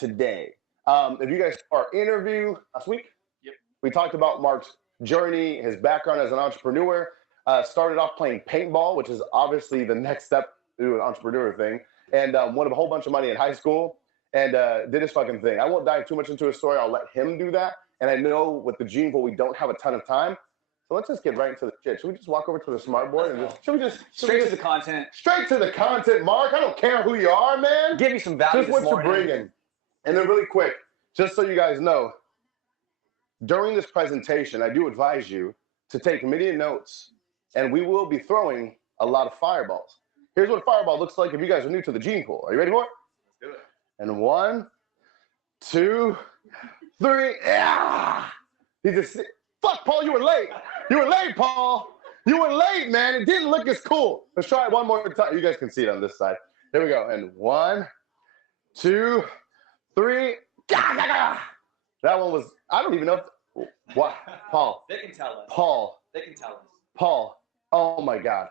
today. If you guys saw our interview last week, Yep. we talked about Mark's journey, his background as an entrepreneur. Started off playing paintball, which is obviously the next step to an entrepreneur thing, and won a whole bunch of money in high school and did his fucking thing. I won't dive too much into his story. I'll let him do that. And I know with the Gene Pool, we don't have a ton of time. So let's just get right into the shit. Should we just walk over to the smart board and just, straight to the content? Straight to the content, Mark. I don't care who you are, man. Give you some value Just what you're bringing. And then really quick, just so you guys know, during this presentation, I do advise you to take immediate notes, and we will be throwing a lot of fireballs. Here's what a fireball looks like if you guys are new to the Gene Pool. Are you ready for it? Let's do it. And 1, 2, 3. Yeah. He just fuck, Paul. You were late. You were late, Paul. You were late, man. It didn't look as cool. Let's try it one more time. You guys can see it on this side. Here we go. And 1, 2, 3. That one was. I don't even know. What, Paul? They can tell us. Paul. They can tell us. Paul. Oh my God.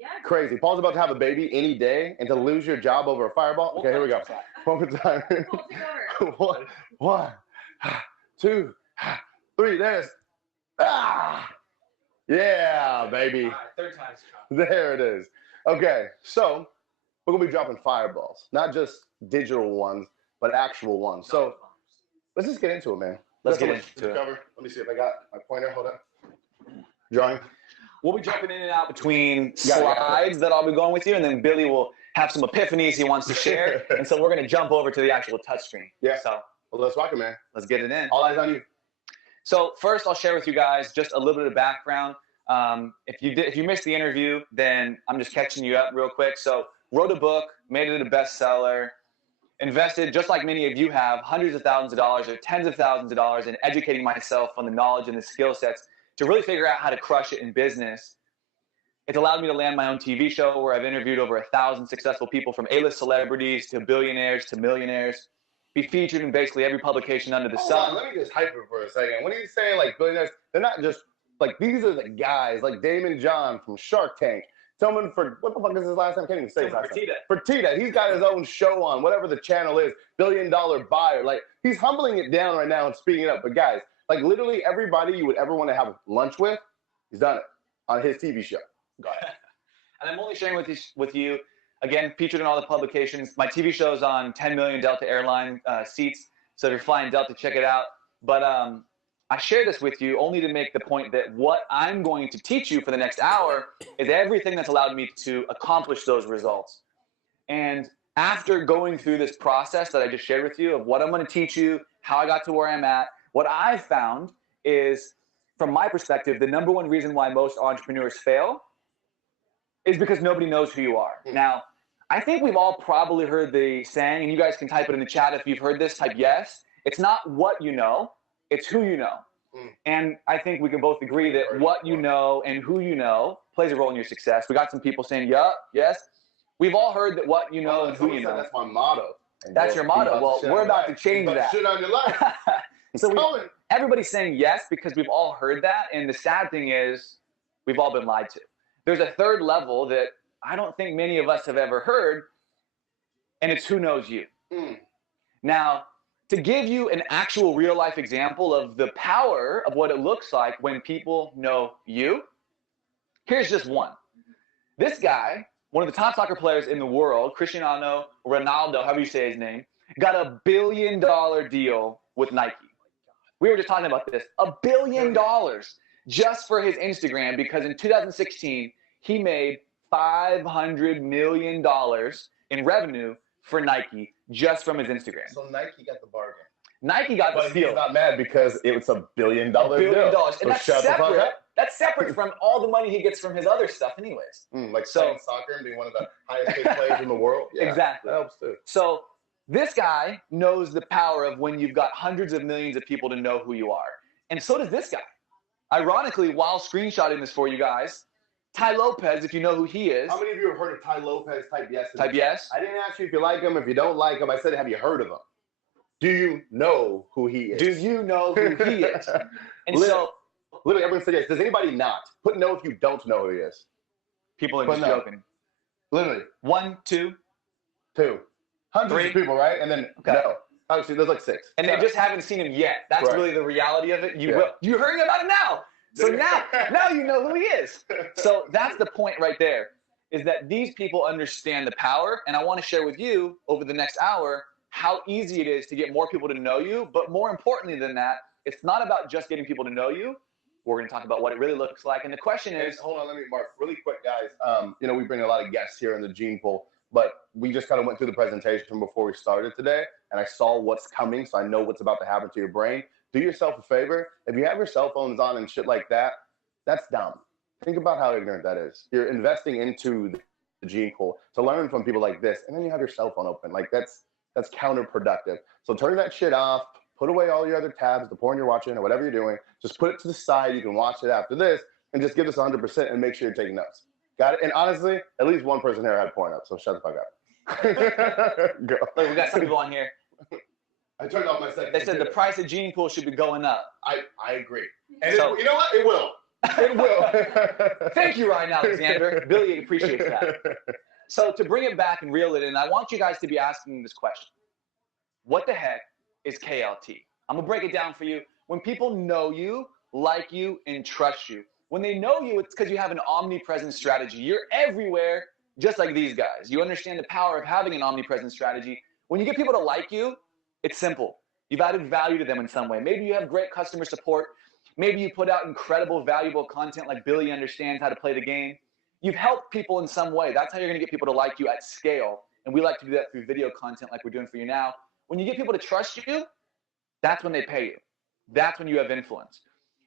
Yeah. Crazy. Paul's about to have a baby any day, and to lose your job over a fireball. Okay, here we go. One more time. Paul, take over. One, 2, 3. There's. Yeah, baby. All right, third time's a charm. There it is. Okay, so we're gonna be dropping fireballs, not just digital ones, but actual ones. So let's just get into it, man. Let's get into into it. Let me see if I got my pointer. Hold up. Drawing. We'll be jumping in and out between Got it. slides that I'll be going with you, and then Billy will have some epiphanies he wants to share. And so we're going to jump over to the actual touchscreen. Yeah. So Well, let's rock it, man. let's get it in. All eyes on you. So first, I'll share with you guys just a little bit of background. If you missed the interview, then I'm just catching you up real quick. So wrote a book, made it a bestseller, invested, just like many of you have, hundreds of thousands of dollars or tens of thousands of dollars in educating myself on the knowledge and the skill sets to really figure out how to crush it in business. It's allowed me to land my own TV show where I've interviewed over 1,000 successful people, from A-list celebrities to billionaires to millionaires, be featured in basically every publication under the Hold sun. on, let me just hype it for a second. When he's saying like billionaires, they're not just like, these are the guys like Damon John from Shark Tank. Tillman for what the fuck is his last name? I can't even say his last name. Fertitta. He's got his own show on whatever the channel is. $1 billion buyer. Like, he's humbling it down right now and speeding it up. But guys, like literally everybody you would ever want to have lunch with, he's done it on his TV show. Go ahead. And I'm only sharing with you, again, featured in all the publications. My TV show's on 10 million Delta airline seats. So if you're flying Delta, check it out. But I share this with you only to make the point that what I'm going to teach you for the next hour is everything that's allowed me to accomplish those results. And after going through this process that I just shared with you of what I'm going to teach you, how I got to where I'm at, what I've found is, from my perspective, the number one reason why most entrepreneurs fail is because nobody knows who you are. Now, I think we've all probably heard the saying, and you guys can type it in the chat if you've heard this, type yes. It's not what you know, it's who you know. And I think we can both agree that what you know and who you know plays a role in your success. We got some people saying, yup, yes. We've all heard that what you know and who you know. That's my motto. That's your motto. Well, we're about to change that. Shit on your life. So everybody's saying yes because we've all heard that. And the sad thing is we've all been lied to. There's a third level that I don't think many of us have ever heard, and it's who knows you. Now, to give you an actual real life example of the power of what it looks like when people know you, here's just one. This guy, one of the top soccer players in the world, Cristiano Ronaldo, however you say his name, got $1 billion deal with Nike. We were just talking about this. $1 billion just for his Instagram, because in 2016, he made $500 million in revenue for Nike just from his Instagram. So Nike got the bargain. Nike got the steal. He's not mad because it was $1 billion deal. $1 billion. So And that's separate from all the money he gets from his other stuff anyways. Like playing soccer and being one of the highest paid players in the world. Yeah, exactly. That helps too. So this guy knows the power of when you've got hundreds of millions of people to know who you are. And so does this guy. Ironically, while screenshotting this for you guys, Tai Lopez, if you know who he is. How many of you have heard of Tai Lopez? Type yes. Type yes. I didn't ask you if you like him. If you don't like him, I said, have you heard of him? Do you know who he is? Do you know who he is? And literally, everyone said yes. Does anybody not? Put no if you don't know who he is. People are just joking. Literally. 1, 2, 2. Hundreds 3. of people, right? And then no. Actually, there's like 6. And they just haven't seen him yet. That's really the reality of it. You're hearing about it now. So now you know who he is. So that's the point right there, is that these people understand the power. And I want to share with you over the next hour how easy it is to get more people to know you. But more importantly than that, it's not about just getting people to know you. We're going to talk about what it really looks like. And the question is... Hold on, let me, Mark, really quick, guys. You know, we bring a lot of guests here in the Gene Pool, but we just kind of went through the presentation before we started today, and I saw what's coming, so I know what's about to happen to your brain. Do yourself a favor. If you have your cell phones on and shit like that, that's dumb. Think about how ignorant that is. You're investing into the Gene Pool to learn from people like this, and then you have your cell phone open. Like, that's counterproductive. So turn that shit off. Put away all your other tabs, the porn you're watching, or whatever you're doing. Just put it to the side. You can watch it after this, and just give us 100% and make sure you're taking notes. Got it? And honestly, at least one person here had porn up, so shut the fuck up. Go. Look, we got some people on here. I turned off my second. They said the price of Gene Pool should be going up. I agree. And so, you know what? It will. It will. Thank you, Ryan Alexander. Billy appreciates that. So to bring it back and reel it in, I want you guys to be asking this question. What the heck is KLT? I'm gonna break it down for you. When people know you, like you, and trust you. When they know you, it's because you have an omnipresent strategy. You're everywhere, just like these guys. You understand the power of having an omnipresent strategy. When you get people to like you, it's simple. You've added value to them in some way. Maybe you have great customer support. Maybe you put out incredible, valuable content like Billy understands how to play the game. You've helped people in some way. That's how you're gonna get people to like you at scale. And we like to do that through video content like we're doing for you now. When you get people to trust you, that's when they pay you. That's when you have influence.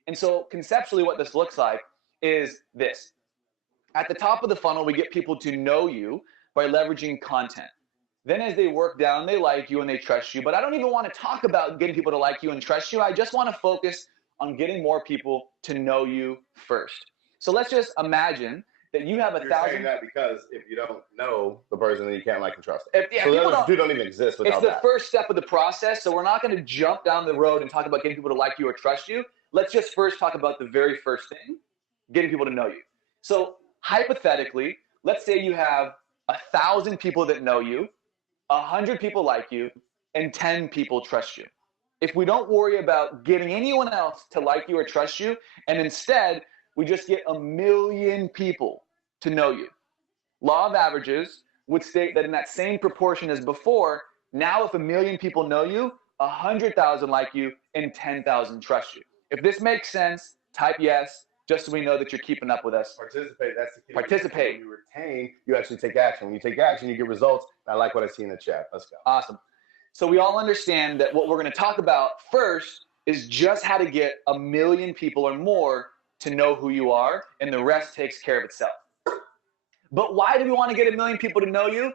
And so conceptually what this looks like is this. At the top of the funnel, we get people to know you by leveraging content. Then as they work down, they like you and they trust you. But I don't even want to talk about getting people to like you and trust you. I just want to focus on getting more people to know you first. So let's just imagine that you have 1,000. You're saying that because if you don't know the person, then you can't like and trust them. Yeah, so those two don't even exist without that. It's the first step of the process. So we're not going to jump down the road and talk about getting people to like you or trust you. Let's just first talk about the very first thing, getting people to know you. So hypothetically, let's say you have 1,000 people that know you, 100 people like you, and 10 people trust you. If we don't worry about getting anyone else to like you or trust you, and instead we just get 1 million people to know you. Law of averages would state that in that same proportion as before, now if 1 million people know you, 100,000 like you, and 10,000 trust you. If this makes sense, type yes, just so we know that you're keeping up with us. Participate, that's the key. Participate. When you retain, you actually take action. When you take action, you get results. I like what I see in the chat. Let's go. Awesome. So we all understand that what we're going to talk about first is just how to get 1 million people or more to know who you are, and the rest takes care of itself. But why do we want to get 1 million people to know you?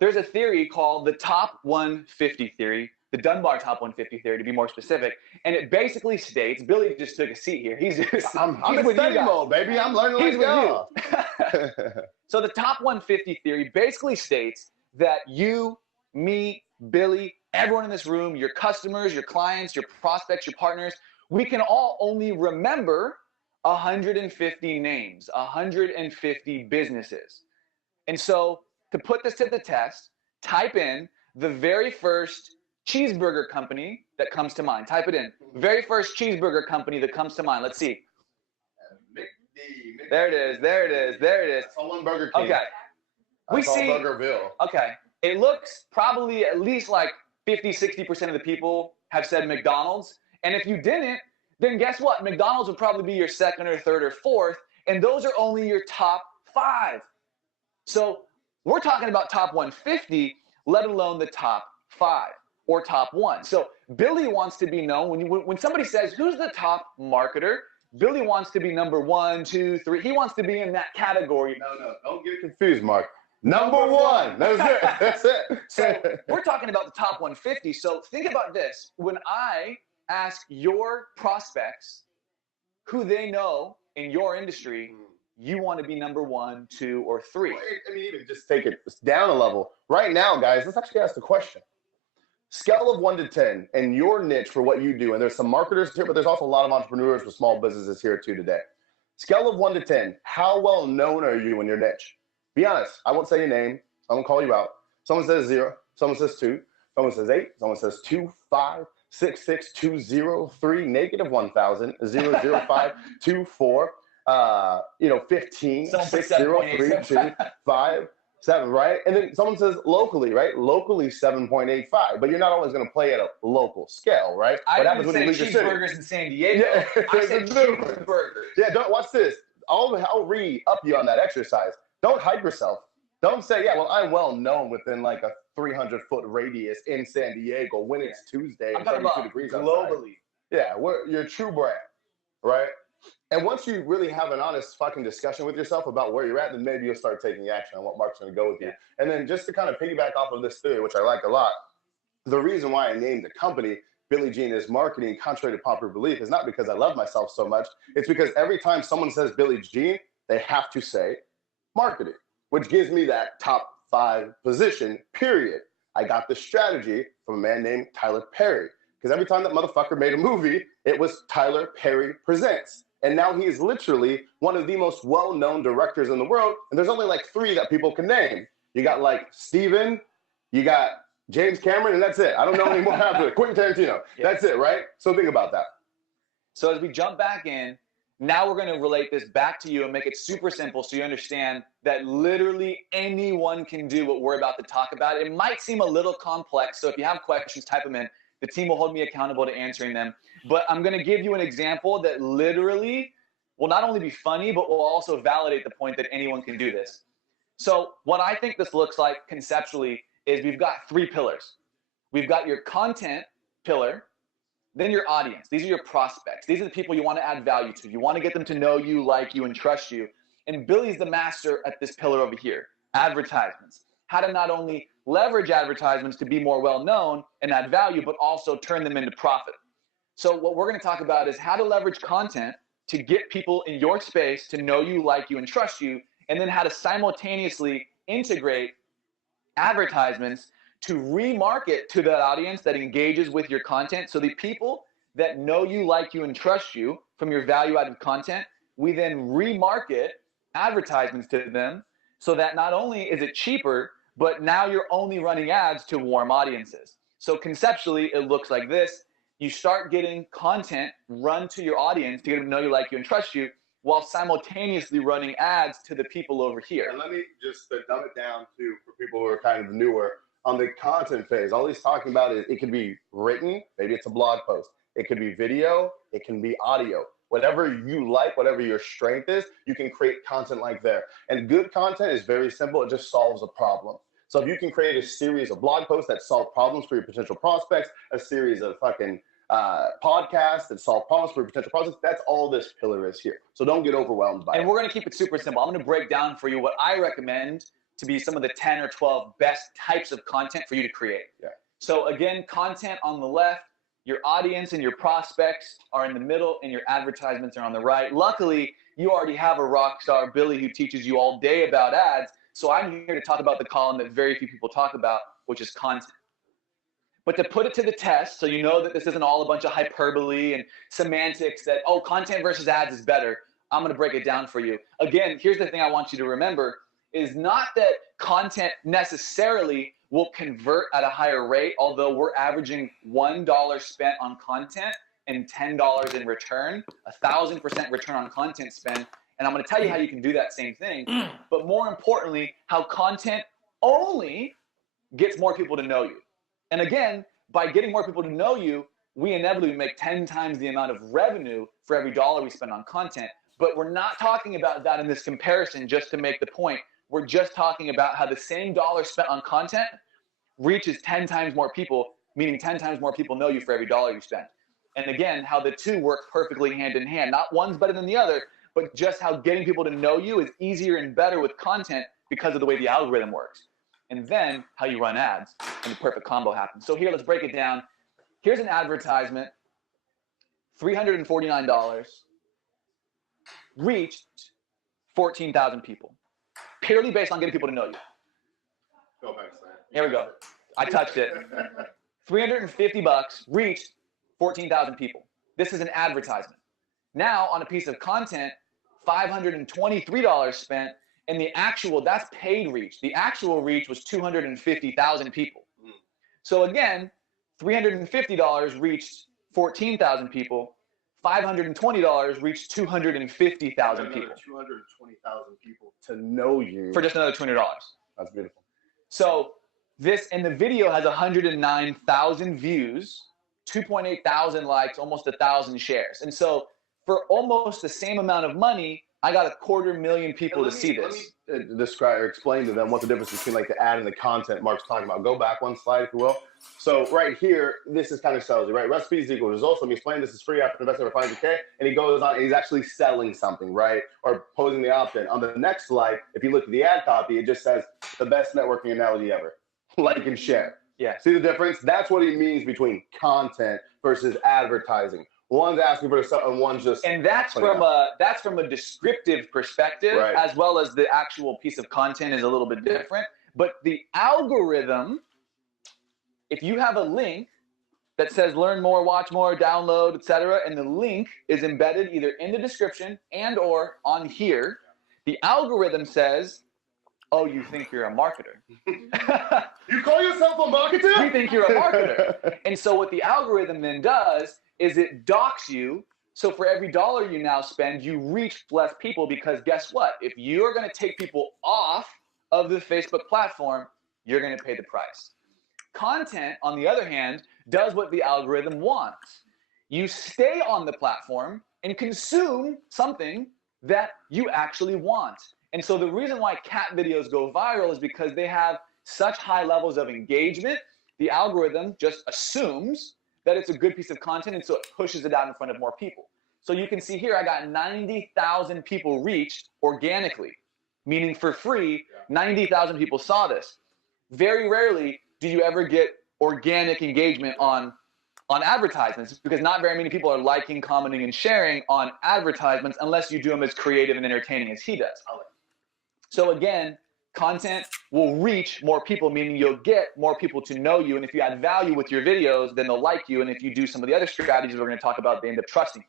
There's a theory called the top 150 theory, the Dunbar top 150 theory to be more specific, and it basically states, Billy just took a seat here. He's I'm in study mode, baby. I'm learning like y'all. So the top 150 theory basically states that you, me, Billy, everyone in this room, your customers, your clients, your prospects, your partners, we can all only remember 150 names, 150 businesses. And so to put this to the test, type in the very first cheeseburger company that comes to mind. Type it in. Very first cheeseburger company that comes to mind. Let's see. There it is. There it is. There it is. That's all one Burger King. Okay. We see Burgerville. Okay. It looks probably at least like 50, 60% of the people have said McDonald's. And if you didn't, then guess what? McDonald's would probably be your second or third or fourth. And those are only your top 5. So we're talking about top 150, let alone the top 5 or top 1. So Billy wants to be known. When somebody says, who's the top marketer? Billy wants to be number 1, 2, 3. He wants to be in that category. No, don't get confused, Mark. Number 1. That's it. That's it. So we're talking about the top 150. So think about this. When I ask your prospects who they know in your industry, you want to be number 1, 2, or 3. Well, I mean, even just take it down a level. Right now, guys, let's actually ask the question. Scale of 1 to 10 and your niche for what you do. And there's some marketers here, but there's also a lot of entrepreneurs with small businesses here too today. Scale of 1 to 10, how well known are you in your niche? Be honest. I won't say your name. I won't call you out. Someone says 0. Someone says 2. Someone says 8. Someone says 2, 5, 6, 6, 2, 0, 3, negative 1,000, 0, 0, 5, 2, 4, 15, 6, 0, 3, 2, 5, 7, right? And then someone says locally, right? Locally 7.85, but you're not always going to play at a local scale, right? What happens when you leave your city? Cheeseburgers in San Diego. Yeah, I said cheeseburgers. Yeah, watch this. I'll re-up you on that exercise. Don't hype yourself. Don't say, yeah, well, I'm well known within like a 300-foot radius in San Diego when it's Tuesday and 32 degrees globally. Outside. Yeah, you're a true brand, right? And once you really have an honest fucking discussion with yourself about where you're at, then maybe you'll start taking action on what Mark's going to go with you. And then just to kind of piggyback off of this theory, which I like a lot, the reason why I named the company Billie Jean is Marketing, contrary to popular belief, is not because I love myself so much. It's because every time someone says Billie Jean, they have to say marketing, which gives me that top 5 position, period. I got the strategy from a man named Tyler Perry, because every time that motherfucker made a movie, it was Tyler Perry Presents. And now he is literally one of the most well-known directors in the world, and there's only like 3 that people can name. You got like Steven, you got James Cameron, and that's it. I don't know any more after it. Quentin Tarantino. Yeah. That's it, right? So think about that. So as we jump back in, now we're going to relate this back to you and make it super simple so you understand that literally anyone can do what we're about to talk about. It might seem a little complex, so if you have questions, type them in. The team will hold me accountable to answering them. But I'm going to give you an example that literally will not only be funny, but will also validate the point that anyone can do this. So what I think this looks like conceptually is we've got 3 pillars. We've got your content pillar, then your audience. These are your prospects. These are the people you want to add value to. You want to get them to know you, like you, and trust you. And Billie's the master at this pillar over here, advertisements. How to not only leverage advertisements to be more well-known and add value, but also turn them into profit. So what we're going to talk about is how to leverage content to get people in your space to know you, like you, and trust you, and then how to simultaneously integrate advertisements to remarket to that audience that engages with your content. So the people that know you, like you, and trust you from your value-added content, we then remarket advertisements to them so that not only is it cheaper, but now you're only running ads to warm audiences. So conceptually, it looks like this. You start getting content run to your audience to get them to know you, like you, and trust you, while simultaneously running ads to the people over here. And let me just dumb it down too for people who are kind of newer. On the content phase, all he's talking about is it can be written, maybe it's a blog post. It could be video, it can be audio. Whatever you like, whatever your strength is, you can create content like there. And good content is very simple. It just solves a problem. So if you can create a series of blog posts that solve problems for your potential prospects, a series of fucking podcasts that solve problems for your potential prospects, that's all this pillar is here. So don't get overwhelmed by it. And we're going to keep it super simple. I'm going to break down for you what I recommend to be some of the 10 or 12 best types of content for you to create. Yeah. So again, content on the left, your audience and your prospects are in the middle, and your advertisements are on the right. Luckily, you already have a rock star, Billie, who teaches you all day about ads. So I'm here to talk about the column that very few people talk about, which is content. But to put it to the test, so you know that this isn't all a bunch of hyperbole and semantics that, oh, content versus ads is better, I'm going to break it down for you. Again, here's the thing I want you to remember, is not that content necessarily will convert at a higher rate, although we're averaging $1 spent on content and $10 in return, 1,000% return on content spend. And I'm going to tell you how you can do that same thing. But more importantly, how content only gets more people to know you. And again, by getting more people to know you, we inevitably make 10 times the amount of revenue for every dollar we spend on content. But we're not talking about that in this comparison just to make the point. We're just talking about how the same dollar spent on content reaches 10 times more people, meaning 10 times more people know you for every dollar you spend. And again, how the two work perfectly hand in hand. Not one's better than the other, but just how getting people to know you is easier and better with content because of the way the algorithm works. And then how you run ads, and the perfect combo happens. So here, let's break it down. Here's an advertisement, $349, reached 14,000 people, purely based on getting people to know you. Go back, Sam. Here we go. I touched it. $350 reached 14,000 people. This is an advertisement. Now, on a piece of content, $523 spent, and the actual, that's paid reach. The actual reach was 250,000 people. So again, $350 reached 14,000 people. $520 reached 250,000 people. 220,000 people to know you for just another $200. That's beautiful. So this, and the video has 109,000 views, 2.8 thousand likes, almost 1,000 shares. And so for almost the same amount of money, I got 250,000 people to see this. Let me describe or explain to them what the difference between like the ad and the content Mark's talking about. Go back one slide, if you will. So right here, this is kind of sells you, right? Recipes equal results. Let me explain. This is free after investing over 500K. And he goes on, and he's actually selling something, right? Or posing the opt-in. On the next slide, if you look at the ad copy, it just says the best networking analogy ever. Like and share. Yeah. See the difference? That's what he means between content versus advertising. One's asking for stuff, and one's just. And that's from a descriptive perspective, right. As well as the actual piece of content is a little bit different. But the algorithm, if you have a link that says learn more, watch more, download, etc., and the link is embedded either in the description and or on here, the algorithm says, oh, you think you're a marketer. You call yourself a marketer? You think you're a marketer. And so what the algorithm then does is it docks you. So for every dollar you now spend, you reach less people, because guess what? If you're going to take people off of the Facebook platform, you're going to pay the price. Content, on the other hand, does what the algorithm wants. You stay on the platform and consume something that you actually want. And so the reason why cat videos go viral is because they have such high levels of engagement. The algorithm just assumes that it's a good piece of content, and so it pushes it out in front of more people. So you can see here, I got 90,000 people reached organically, meaning for free, 90,000 people saw this. Very rarely do you ever get organic engagement on advertisements, because not very many people are liking, commenting, and sharing on advertisements unless you do them as creative and entertaining as he does. So again, content will reach more people, meaning you'll get more people to know you. And if you add value with your videos, then they'll like you. And if you do some of the other strategies we're going to talk about, they end up trusting you.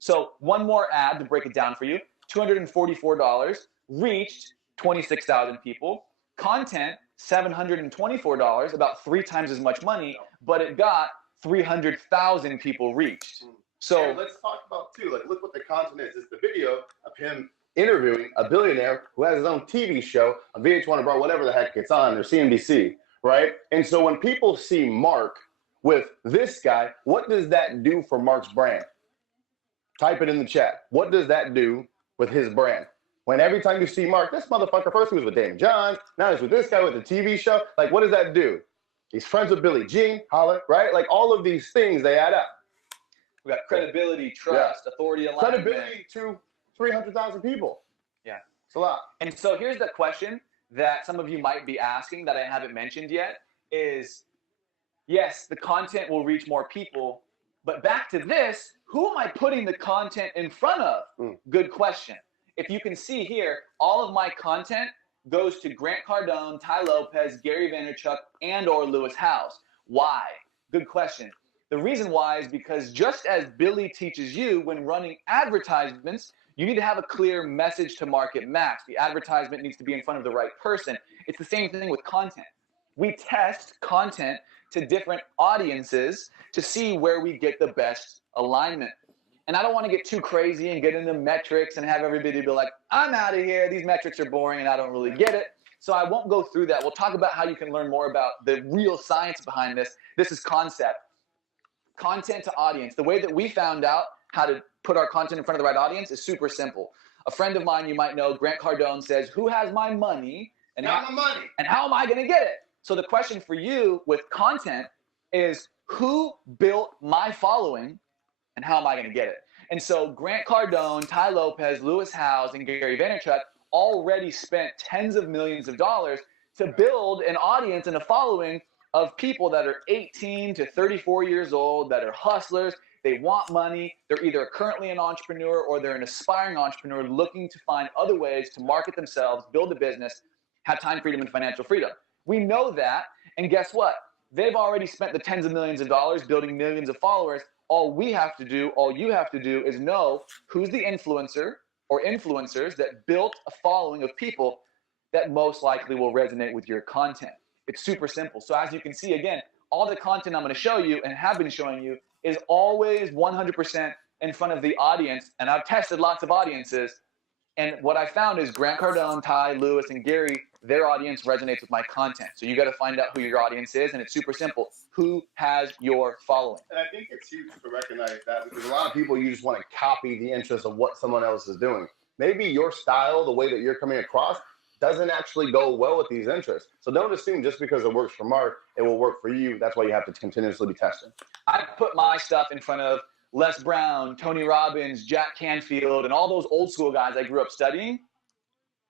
So one more ad to break it down for you. $244 reached 26,000 people. Content, $724, about 3 times as much money, but it got 300,000 people reached. So and let's talk about too, like, look what the content is. It's the video of him interviewing a billionaire who has his own TV show on VH1 or whatever the heck it's on, or CNBC, right? And so when people see Mark with this guy, what does that do for Mark's brand? Type it in the chat. What does that do with his brand? When every time you see Mark, this motherfucker, first he was with Daymond John, now he's with this guy with the TV show. Like, what does that do? He's friends with Billie Jean, holla, right? Like, all of these things, they add up. We got credibility, trust, authority, alignment. Credibility to 300,000 people. Yeah. It's a lot. And so here's the question that some of you might be asking that I haven't mentioned yet is, yes, the content will reach more people, but back to this, who am I putting the content in front of? Good question. If you can see here, all of my content goes to Grant Cardone, Tai Lopez, Gary Vaynerchuk, and or Lewis Howes. Why? Good question. The reason why is because just as Billy teaches you when running advertisements, you need to have a clear message to market match. The advertisement needs to be in front of the right person. It's the same thing with content. We test content to different audiences to see where we get the best alignment. And I don't want to get too crazy and get into metrics and have everybody be like, I'm out of here. These metrics are boring and I don't really get it. So I won't go through that. We'll talk about how you can learn more about the real science behind this. This is concept. Content to audience. The way that we found out how to put our content in front of the right audience is super simple. A friend of mine you might know, Grant Cardone, says, who has my money and how am I going to get it? So the question for you with content is, who built my following and how am I going to get it? And so Grant Cardone, Tai Lopez, Lewis Howes, and Gary Vaynerchuk already spent tens of millions of dollars to build an audience and a following of people that are 18 to 34 years old, that are hustlers. They want money. They're either currently an entrepreneur or they're an aspiring entrepreneur looking to find other ways to market themselves, build a business, have time freedom and financial freedom. We know that, and guess what? They've already spent the tens of millions of dollars building millions of followers. All we have to do, all you have to do is know who's the influencer or influencers that built a following of people that most likely will resonate with your content. It's super simple. So as you can see, again, all the content I'm going to show you and have been showing you is always 100% in front of the audience. And I've tested lots of audiences. And what I found is Grant Cardone, Ty, Lewis, and Gary, their audience resonates with my content. So you got to find out who your audience is, and it's super simple. Who has your following? And I think it's huge to recognize that, because a lot of people, you just want to copy the interest of what someone else is doing. Maybe your style, the way that you're coming across, doesn't actually go well with these interests. So don't assume just because it works for Mark, it will work for you. That's why you have to continuously be testing. I put my stuff in front of Les Brown, Tony Robbins, Jack Canfield, and all those old school guys I grew up studying,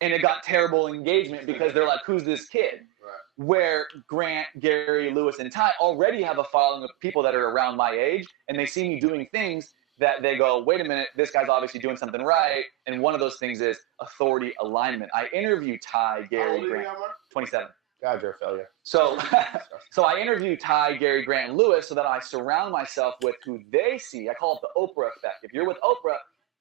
and it got terrible engagement because they're like, who's this kid? Right. Where Grant, Gary, Lewis, and Ty already have a following of people that are around my age, and they see me doing things that they go, wait a minute, this guy's obviously doing something right, and one of those things is authority alignment. I interview Ty, Gary, Grant, 27. God, you're a failure. So I interview Ty, Gary, Grant, and Lewis so that I surround myself with who they see. I call it the Oprah effect. If you're with Oprah,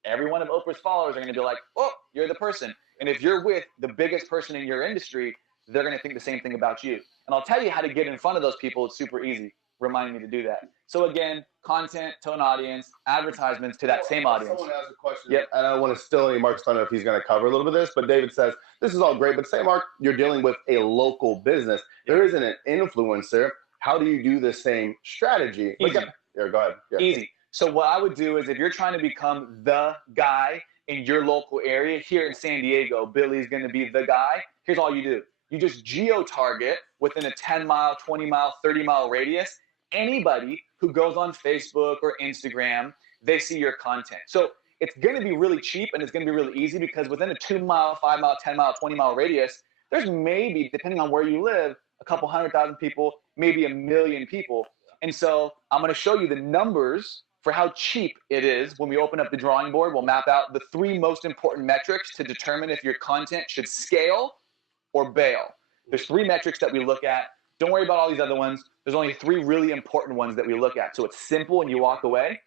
every one of Oprah's followers are going to be like, oh, you're the person. And if you're with the biggest person in your industry, they're going to think the same thing about you. And I'll tell you how to get in front of those people. It's super easy. Remind me to do that. So again, content to an audience, advertisements to that same audience. Someone asked a question, Yep. and I don't want to steal any Mark's thunder if he's going to cover a little bit of this, but David says, this is all great, but say, Mark, you're dealing with a local business. There isn't an influencer. How do you do the same strategy? Easy. Yeah, go ahead. Yeah. Easy. So what I would do is if you're trying to become the guy in your local area, here in San Diego, Billy's going to be the guy. Here's all you do. You just geo-target within a 10-mile, 20-mile, 30-mile radius. Anybody who goes on Facebook or Instagram, they see your content. So it's going to be really cheap and it's going to be really easy because within a 2-mile, 5-mile, 10-mile, 20-mile radius, there's maybe, depending on where you live, a couple 100,000 people, maybe 1 million people. And so I'm going to show you the numbers for how cheap it is. When we open up the drawing board, we'll map out the 3 most important metrics to determine if your content should scale or bail. There's 3 metrics that we look at. Don't worry about all these other ones. There's only 3 really important ones that we look at. So it's simple and you walk away.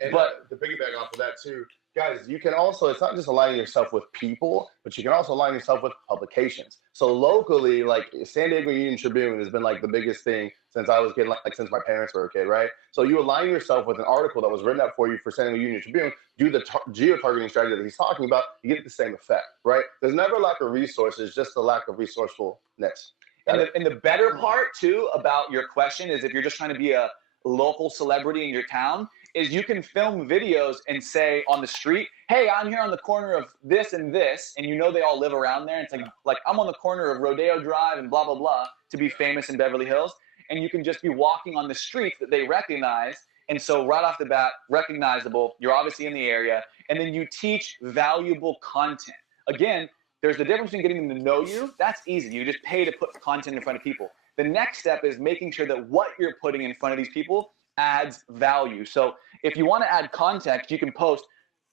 And but to piggyback off of that too, guys, you can also, it's not just aligning yourself with people, but you can also align yourself with publications. So locally, like San Diego Union Tribune has been like the biggest thing since I was getting, like since my parents were a kid, right? So you align yourself with an article that was written up for you for San Diego Union Tribune, do the geo-targeting strategy that he's talking about, you get the same effect, right? There's never a lack of resources, just a lack of resourcefulness. And the better part too about your question is if you're just trying to be a local celebrity in your town, is you can film videos and say on the street, hey, I'm here on the corner of this and this, and you know they all live around there. And it's like I'm on the corner of Rodeo Drive and blah, blah, blah, to be famous in Beverly Hills. And you can just be walking on the streets that they recognize. And so right off the bat, recognizable, you're obviously in the area. And then you teach valuable content. Again, there's the difference between getting them to know you. That's easy. You just pay to put content in front of people. The next step is making sure that what you're putting in front of these people adds value. So if you want to add context, you can post,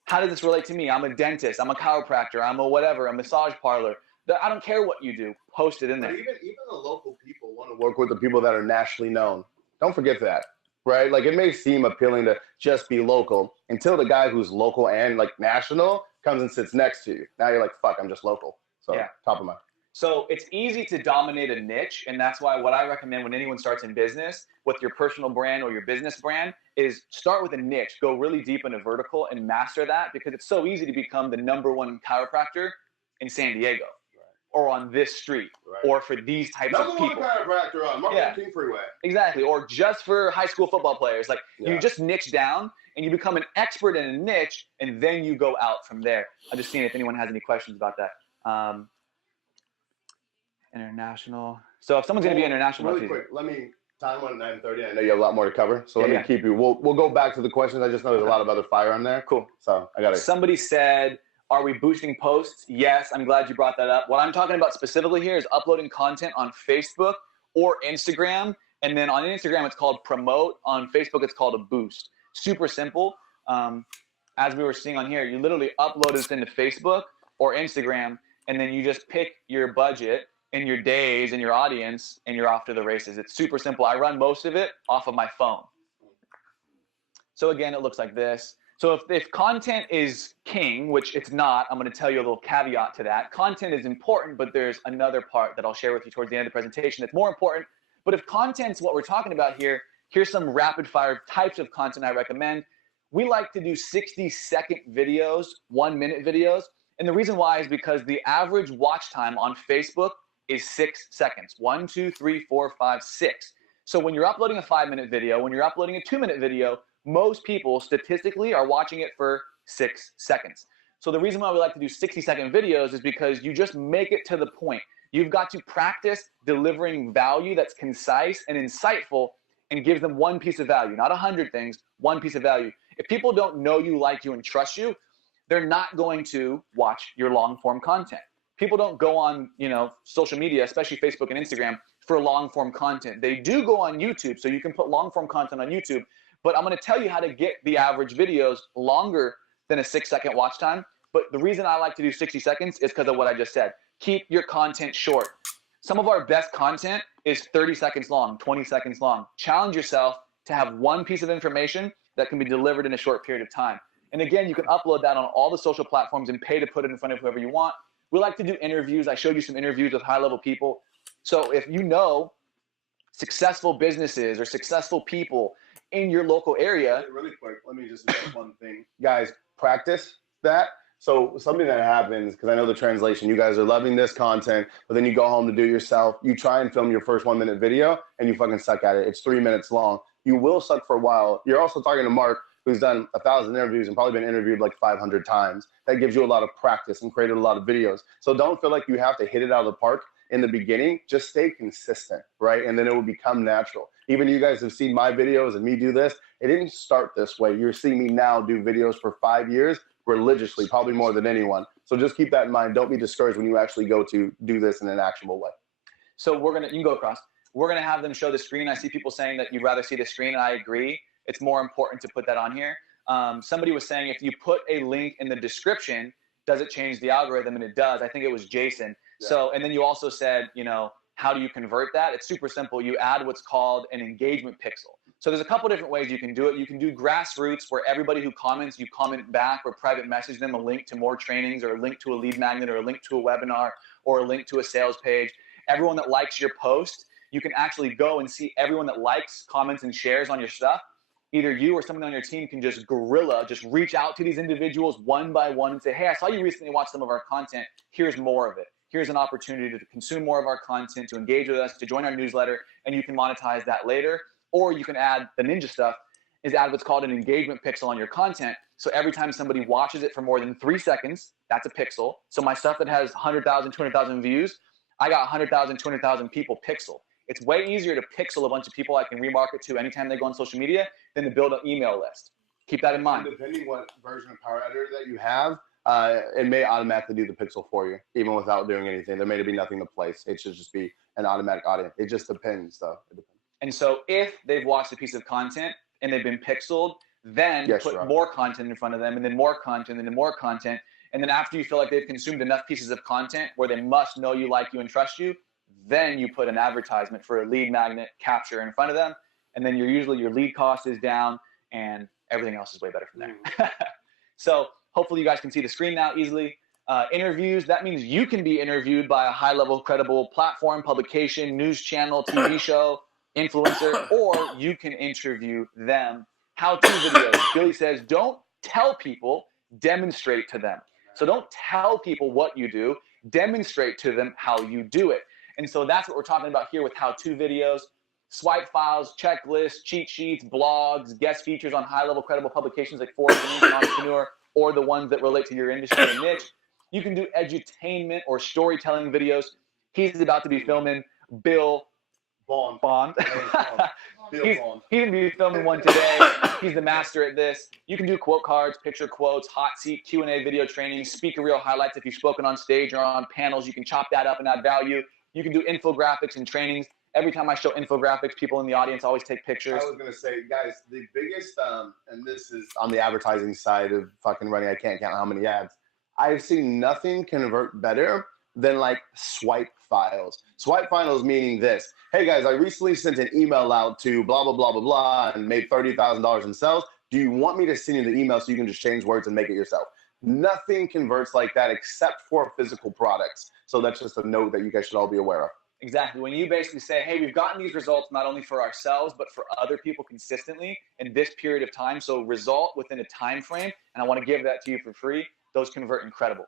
how does this relate to me? I'm a dentist. I'm a chiropractor. I'm a whatever, a massage parlor. I don't care what you do. Post it in there. But even the local people want to work with the people that are nationally known. Don't forget that, right? Like it may seem appealing to just be local until the guy who's local and like national comes and sits next to you. Now you're like, fuck, I'm just local. So yeah. Top of mind. So it's easy to dominate a niche, and that's why what I recommend when anyone starts in business with your personal brand or your business brand is start with a niche, go really deep in a vertical and master that, because it's so easy to become the #1 chiropractor in San Diego or on this street or for these types of people. #1 chiropractor on Martin Luther King Freeway. Exactly, or just for high school football players. Like you just niche down and you become an expert in a niche, and then you go out from there. I'm just seeing if anyone has any questions about that. International. So if someone's going to be international, really quick, let me time on 9:30. I know you have a lot more to cover, so let me keep you. We'll go back to the questions. I just know there's a lot of other fire on there. Cool. So I got it. Somebody said, are we boosting posts? Yes, I'm glad you brought that up. What I'm talking about specifically here is uploading content on Facebook or Instagram, and then on Instagram it's called promote. On Facebook it's called a boost. Super simple. As we were seeing on here, you literally upload this into Facebook or Instagram, and then you just pick your budget and your days and your audience, and you're off to the races. It's super simple. I run most of it off of my phone. So again, it looks like this. So if content is king, which it's not, I'm going to tell you a little caveat to that. Content is important, but there's another part that I'll share with you towards the end of the presentation that's more important, But if content's what we're talking about here, here's some rapid fire types of content I recommend. We like to do 60-second videos, 1-minute videos. And the reason why is because the average watch time on Facebook is 6 seconds. 1, 2, 3, 4, 5, 6. So when you're uploading a 5-minute video, when you're uploading a 2-minute video, most people statistically are watching it for 6 seconds. So the reason why we like to do 60-second videos is because you just make it to the point. You've got to practice delivering value that's concise and insightful and gives them one piece of value, not 100 things, one piece of value. If people don't know you, like you, and trust you, they're not going to watch your long form content. People don't go on, social media, especially Facebook and Instagram, for long form content. They do go on YouTube, so you can put long form content on YouTube. But I'm going to tell you how to get the average videos longer than a 6-second watch time. But the reason I like to do 60 seconds is because of what I just said. Keep your content short. Some of our best content is 30 seconds long, 20 seconds long. Challenge yourself to have one piece of information that can be delivered in a short period of time. And again, you can upload that on all the social platforms and pay to put it in front of whoever you want. We like to do interviews. I showed you some interviews with high-level people. So if you know successful businesses or successful people in your local area. Really quick, let me just say one thing. Guys, practice that. So something that happens, because I know the translation, you guys are loving this content, but then you go home to do it yourself. You try and film your first 1-minute video and you fucking suck at it. It's 3 minutes long. You will suck for a while. You're also talking to Mark, who's done 1,000 interviews and probably been interviewed like 500 times. That gives you a lot of practice and created a lot of videos. So don't feel like you have to hit it out of the park in the beginning. Just stay consistent, right? And then it will become natural. Even you guys have seen my videos and me do this. It didn't start this way. You're seeing me now do videos for 5 years religiously, probably more than anyone. So just keep that in mind. Don't be discouraged when you actually go to do this in an actionable way. So you can go across. We're gonna have them show the screen. I see people saying that you'd rather see the screen, and I agree. It's more important to put that on here. Somebody was saying if you put a link in the description, does it change the algorithm? And it does. I think it was Jason. Yeah. So, and then you also said, how do you convert that? It's super simple. You add what's called an engagement pixel. So there's a couple different ways you can do it. You can do grassroots, where everybody who comments, you comment back or private message them a link to more trainings or a link to a lead magnet or a link to a webinar or a link to a sales page. Everyone that likes your post, you can actually go and see everyone that likes, comments, and shares on your stuff. Either you or someone on your team can just reach out to these individuals one by one and say, hey, I saw you recently watch some of our content. Here's more of it. Here's an opportunity to consume more of our content, to engage with us, to join our newsletter, and you can monetize that later. Or you can add the ninja stuff, is add what's called an engagement pixel on your content. So every time somebody watches it for more than 3 seconds, that's a pixel. So my stuff that has 100,000, 200,000 views, I got 100,000, 200,000 people pixel. It's way easier to pixel a bunch of people I can remarket to anytime they go on social media than to build an email list. Keep that in mind. And depending what version of Power Editor that you have, it may automatically do the pixel for you, even without doing anything. There may be nothing to place. It should just be an automatic audience. It just depends, though. It depends. And so if they've watched a piece of content and they've been pixeled, then put more content in front of them, and then more content, and then more content. And then after you feel like they've consumed enough pieces of content where they must know you, like you, and trust you, then you put an advertisement for a lead magnet capture in front of them. And then your lead cost is down and everything else is way better from there. So hopefully you guys can see the screen now easily. Interviews, that means you can be interviewed by a high-level, credible platform, publication, news channel, TV show, influencer, or you can interview them. How-to videos. Billy says, don't tell people, demonstrate to them. So don't tell people what you do, demonstrate to them how you do it. And so that's what we're talking about here with how-to videos, swipe files, checklists, cheat sheets, blogs, guest features on high-level, credible publications like Forbes and Entrepreneur, or the ones that relate to your industry and niche. You can do edutainment or storytelling videos. He's about to be filming Bill Bond. He's going to be filming one today. He's the master at this. You can do quote cards, picture quotes, hot seat, Q&A video training, speaker reel highlights. If you've spoken on stage or on panels, you can chop that up and add value. You can do infographics and trainings. Every time I show infographics, people in the audience always take pictures. I was going to say, guys, the biggest, and this is on the advertising side of fucking running, I can't count how many ads. I've seen nothing convert better than like swipe files. Swipe files meaning this. Hey guys, I recently sent an email out to blah, blah, blah, blah, blah, and made $30,000 in sales. Do you want me to send you the email so you can just change words and make it yourself? Nothing converts like that except for physical products. So that's just a note that you guys should all be aware of. Exactly. When you basically say, hey, we've gotten these results not only for ourselves, but for other people consistently in this period of time. So result within a time frame, and I want to give that to you for free. Those convert incredible.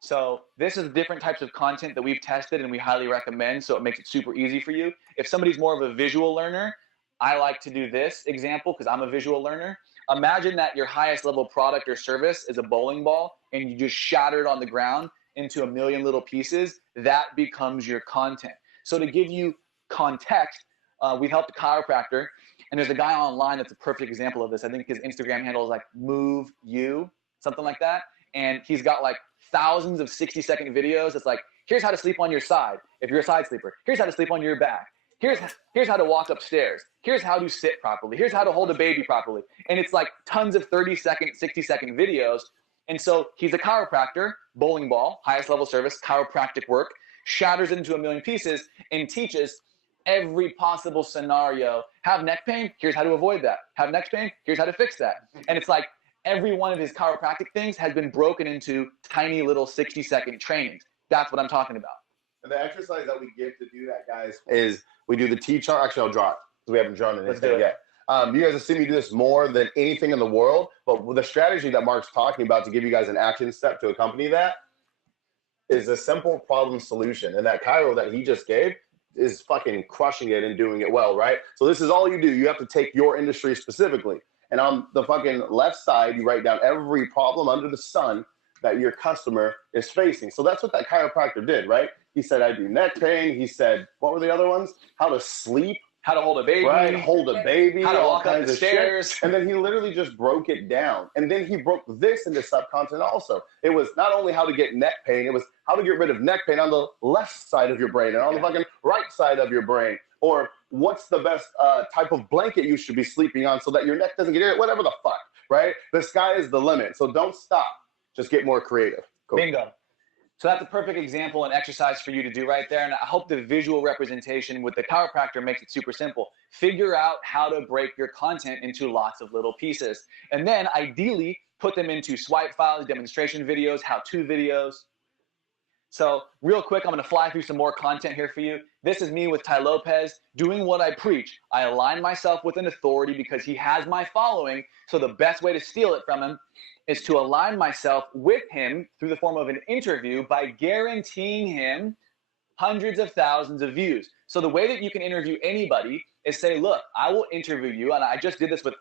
So this is different types of content that we've tested and we highly recommend. So it makes it super easy for you. If somebody's more of a visual learner, I like to do this example because I'm a visual learner. Imagine that your highest level product or service is a bowling ball and you just shatter it on the ground into a million little pieces. That becomes your content. So to give you context, we've helped a chiropractor, and there's a guy online that's a perfect example of this. I think his Instagram handle is like Move You, something like that. And he's got like thousands of 60-second videos. It's like, here's how to sleep on your side if you're a side sleeper. Here's how to sleep on your back. Here's how to walk upstairs. Here's how to sit properly. Here's how to hold a baby properly. And it's like tons of 30-second, 60-second videos. And so he's a chiropractor, bowling ball, highest level service, chiropractic work, shatters it into a million pieces and teaches every possible scenario. Have neck pain? Here's how to avoid that. Have neck pain? Here's how to fix that. And it's like every one of his chiropractic things has been broken into tiny little 60-second trainings. That's what I'm talking about. And the exercise that we give to do that, guys, is we do the T-chart. Actually, I'll draw it because we haven't drawn it yet. You guys have seen me do this more than anything in the world, but with the strategy that Mark's talking about to give you guys an action step to accompany that is a simple problem solution. And that chiro that he just gave is fucking crushing it and doing it well, right? So this is all you do. You have to take your industry specifically. And on the fucking left side, you write down every problem under the sun that your customer is facing. So that's what that chiropractor did, right? He said, I do neck pain. He said, what were the other ones? How to sleep. How to hold a baby. Right, hold a baby. How to all walk up kinds the of stairs. Shit. And then he literally just broke it down. And then he broke this into subcontent also. It was not only how to get neck pain, it was how to get rid of neck pain on the left side of your brain and on the fucking right side of your brain. Or what's the best type of blanket you should be sleeping on so that your neck doesn't get irritated, whatever the fuck, right? The sky is the limit. So don't stop. Just get more creative. Cool. Bingo. So that's a perfect example and exercise for you to do right there. And I hope the visual representation with the chiropractor makes it super simple. Figure out how to break your content into lots of little pieces. And then ideally put them into swipe files, demonstration videos, how-to videos. So real quick, I'm going to fly through some more content here for you. This is me with Tai Lopez doing what I preach. I align myself with an authority because he has my following. So the best way to steal it from him is to align myself with him through the form of an interview by guaranteeing him hundreds of thousands of views. So the way that you can interview anybody is say, look, I will interview you. And I just did this with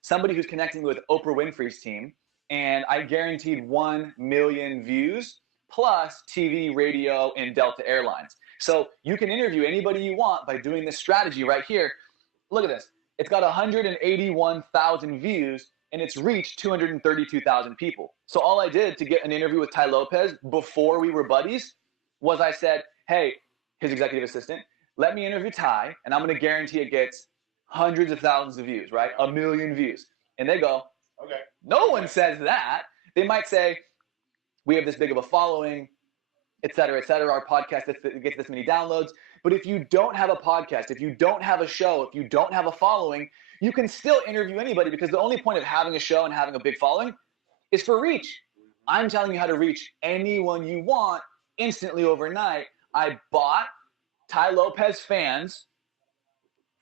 somebody who's connecting with Oprah Winfrey's team. And I guaranteed 1 million views plus TV, radio, and Delta Airlines. So you can interview anybody you want by doing this strategy right here. Look at this. It's got 181,000 views and it's reached 232,000 people. So all I did to get an interview with Tai Lopez before we were buddies was I said, hey, his executive assistant, let me interview Tai, and I'm going to guarantee it gets hundreds of thousands of views, right? 1 million views. And they go, okay. No one says that. They might say, we have this big of a following, et cetera, our podcast gets this many downloads. But if you don't have a podcast, if you don't have a show, if you don't have a following, you can still interview anybody because the only point of having a show and having a big following is for reach. I'm telling you how to reach anyone you want instantly overnight. I bought Tai Lopez fans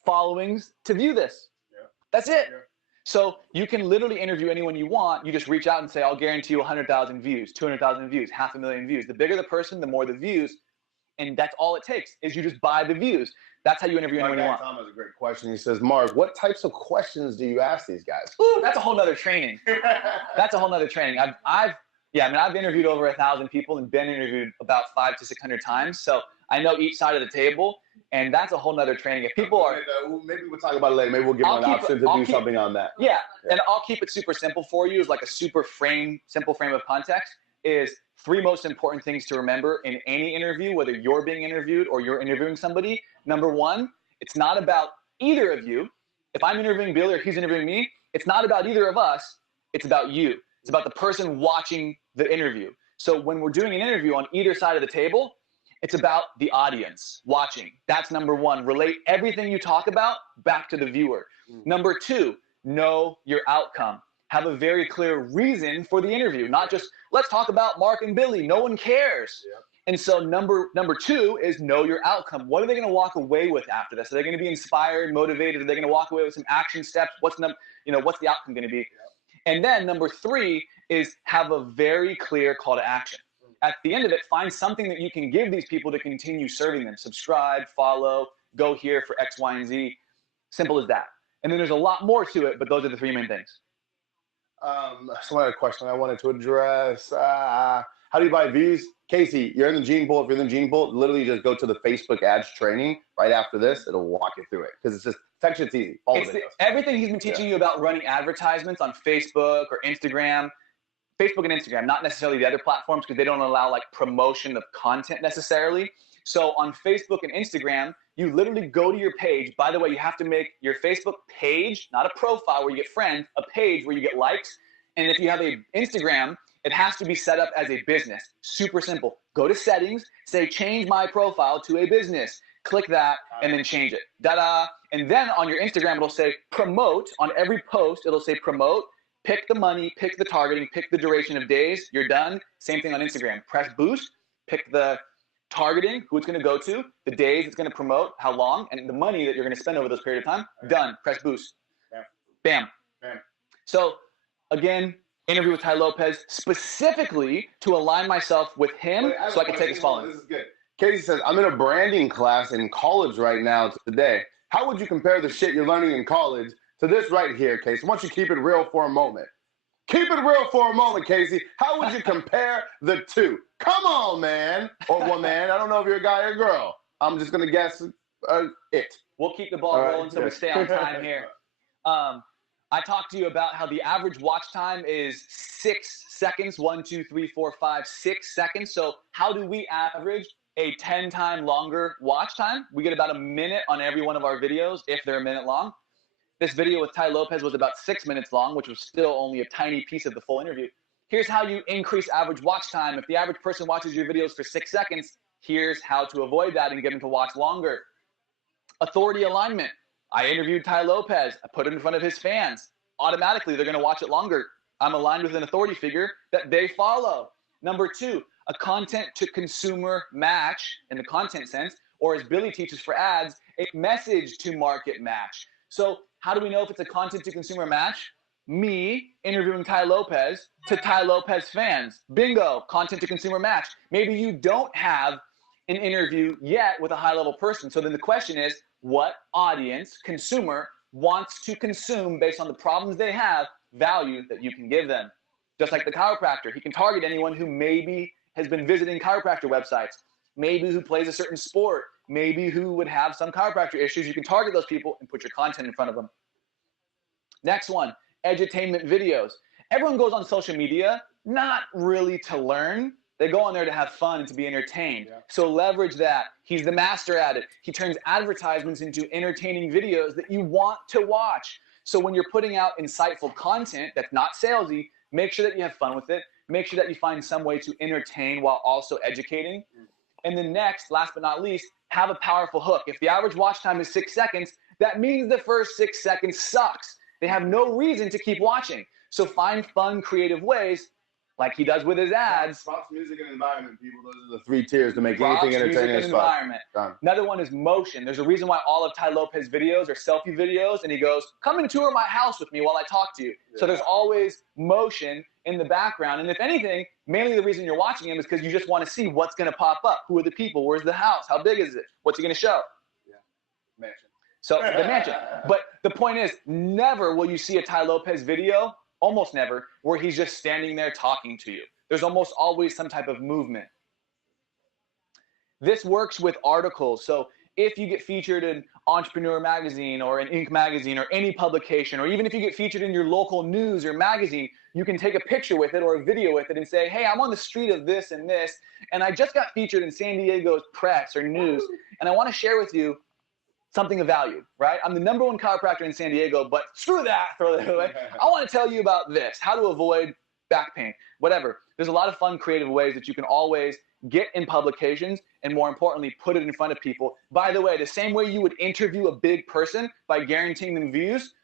followings to view this. Yeah. That's it. Yeah. So you can literally interview anyone you want. You just reach out and say, I'll guarantee you 100,000 views, 200,000 views, 500,000 views. The bigger the person, the more the views. And that's all it takes is you just buy the views. That's how you interview anyone you want. Tom has a great question. He says, Mark, what types of questions do you ask these guys? Ooh, that's a whole nother training. That's a whole nother training. I've interviewed over 1,000 people and been interviewed about 500 to 600 times. So I know each side of the table, and that's a whole nother training. If people are, maybe we'll talk about it later. Maybe we'll give them an option to do something on that. Yeah, and I'll keep it super simple for you. It's like a simple frame of context. Is 3 most important things to remember in any interview, whether you're being interviewed or you're interviewing somebody. Number 1, it's not about either of you. If I'm interviewing Billy or he's interviewing me, it's not about either of us. It's about you. It's about the person watching the interview. So when we're doing an interview on either side of the table, it's about the audience watching. That's number 1. Relate everything you talk about back to the viewer. Number 2, know your outcome. Have a very clear reason for the interview, not just, let's talk about Mark and Billy. No one cares. And so number two is know your outcome. What are they going to walk away with after this? Are they going to be inspired, motivated? Are they going to walk away with some action steps? What's the outcome going to be? And then number three is have a very clear call to action. At the end of it, find something that you can give these people to continue serving them. Subscribe, follow, go here for X, Y, and Z. Simple as that. And then there's a lot more to it, but those are the three main things. So I had a question I wanted to address. How do you buy views? Casey, you're in the gene pool. If you're in the gene pool, literally just go to the Facebook ads training right after this. It'll walk you through it because it's just section easy. Everything he's been teaching you about running advertisements on Facebook or Instagram. Facebook and Instagram, not necessarily the other platforms because they don't allow like promotion of content necessarily. So on Facebook and Instagram, you literally go to your page. By the way, you have to make your Facebook page, not a profile where you get friends, a page where you get likes. And if you have a Instagram, it has to be set up as a business. Super simple. Go to settings, say change my profile to a business. Click that and then change it. Da-da. And then on your Instagram, it'll say promote. On every post, it'll say promote. Pick the money, pick the targeting, pick the duration of days. You're done. Same thing on Instagram. Press boost, pick the targeting, who it's going to go to, the days it's going to promote, how long, and the money that you're going to spend over this period of time. Done. Press boost. Bam. Bam. So again, interview with Tai Lopez specifically to align myself with him so I can take his following. This is good. Casey says, I'm in a branding class in college right now today. How would you compare the shit you're learning in college to this right here, Casey? Why don't you keep it real for a moment? Keep it real for a moment, Casey. How would you compare the two? Come on, man. Or woman. I don't know if you're a guy or a girl. I'm just going to guess it. We'll keep the ball rolling so we stay on time here. I talked to you about how the average watch time is 6 seconds. 1, 2, 3, 4, 5, 6 seconds. So how do we average a 10-time longer watch time? We get about a minute on every one of our videos if they're a minute long. This video with Tai Lopez was about 6 minutes long, which was still only a tiny piece of the full interview. Here's how you increase average watch time. If the average person watches your videos for 6 seconds, here's how to avoid that and get them to watch longer. Authority alignment. I interviewed Tai Lopez. I put it in front of his fans. Automatically, they're going to watch it longer. I'm aligned with an authority figure that they follow. Number 2, a content to consumer match in the content sense, or as Billy teaches for ads, a message to market match. So how do we know if it's a content to consumer match? Me interviewing Tai Lopez to Tai Lopez fans. Bingo, content to consumer match. Maybe you don't have an interview yet with a high level person. So then the question is, what audience, consumer, wants to consume based on the problems they have, value that you can give them? Just like the chiropractor, he can target anyone who maybe has been visiting chiropractor websites, maybe who plays a certain sport, maybe who would have some chiropractor issues. You can target those people and put your content in front of them. Next one, edutainment videos. Everyone goes on social media not really to learn. They go on there to have fun and to be entertained. Yeah. So leverage that. He's the master at it. He turns advertisements into entertaining videos that you want to watch. So when you're putting out insightful content that's not salesy, make sure that you have fun with it. Make sure that you find some way to entertain while also educating. And then next, last but not least, have a powerful hook. If the average watch time is 6 seconds, that means the first 6 seconds sucks. They have no reason to keep watching. So find fun, creative ways, like he does with his ads. Props, music, and environment, people. Those are the 3 tiers to make anything entertaining and environment. Another one is motion. There's a reason why all of Tai Lopez videos are selfie videos, and he goes, come and tour my house with me while I talk to you. Yeah. So there's always motion in the background. And if anything, mainly the reason you're watching him is because you just want to see what's going to pop up. Who are the people? Where's the house? How big is it? What's he going to show? Yeah, mansion. So the mansion. But the point is, never will you see a Tai Lopez video, almost never, where he's just standing there talking to you. There's almost always some type of movement. This works with articles. So if you get featured in Entrepreneur Magazine or in Inc. Magazine or any publication, or even if you get featured in your local news or magazine, you can take a picture with it or a video with it and say, hey, I'm on the street of this and this, and I just got featured in San Diego's press or news, and I want to share with you something of value, right? I'm the #1 chiropractor in San Diego, but screw that, throw that away. I want to tell you about this, how to avoid back pain, whatever. There's a lot of fun, creative ways that you can always get in publications and, more importantly, put it in front of people. By the way, the same way you would interview a big person by guaranteeing them views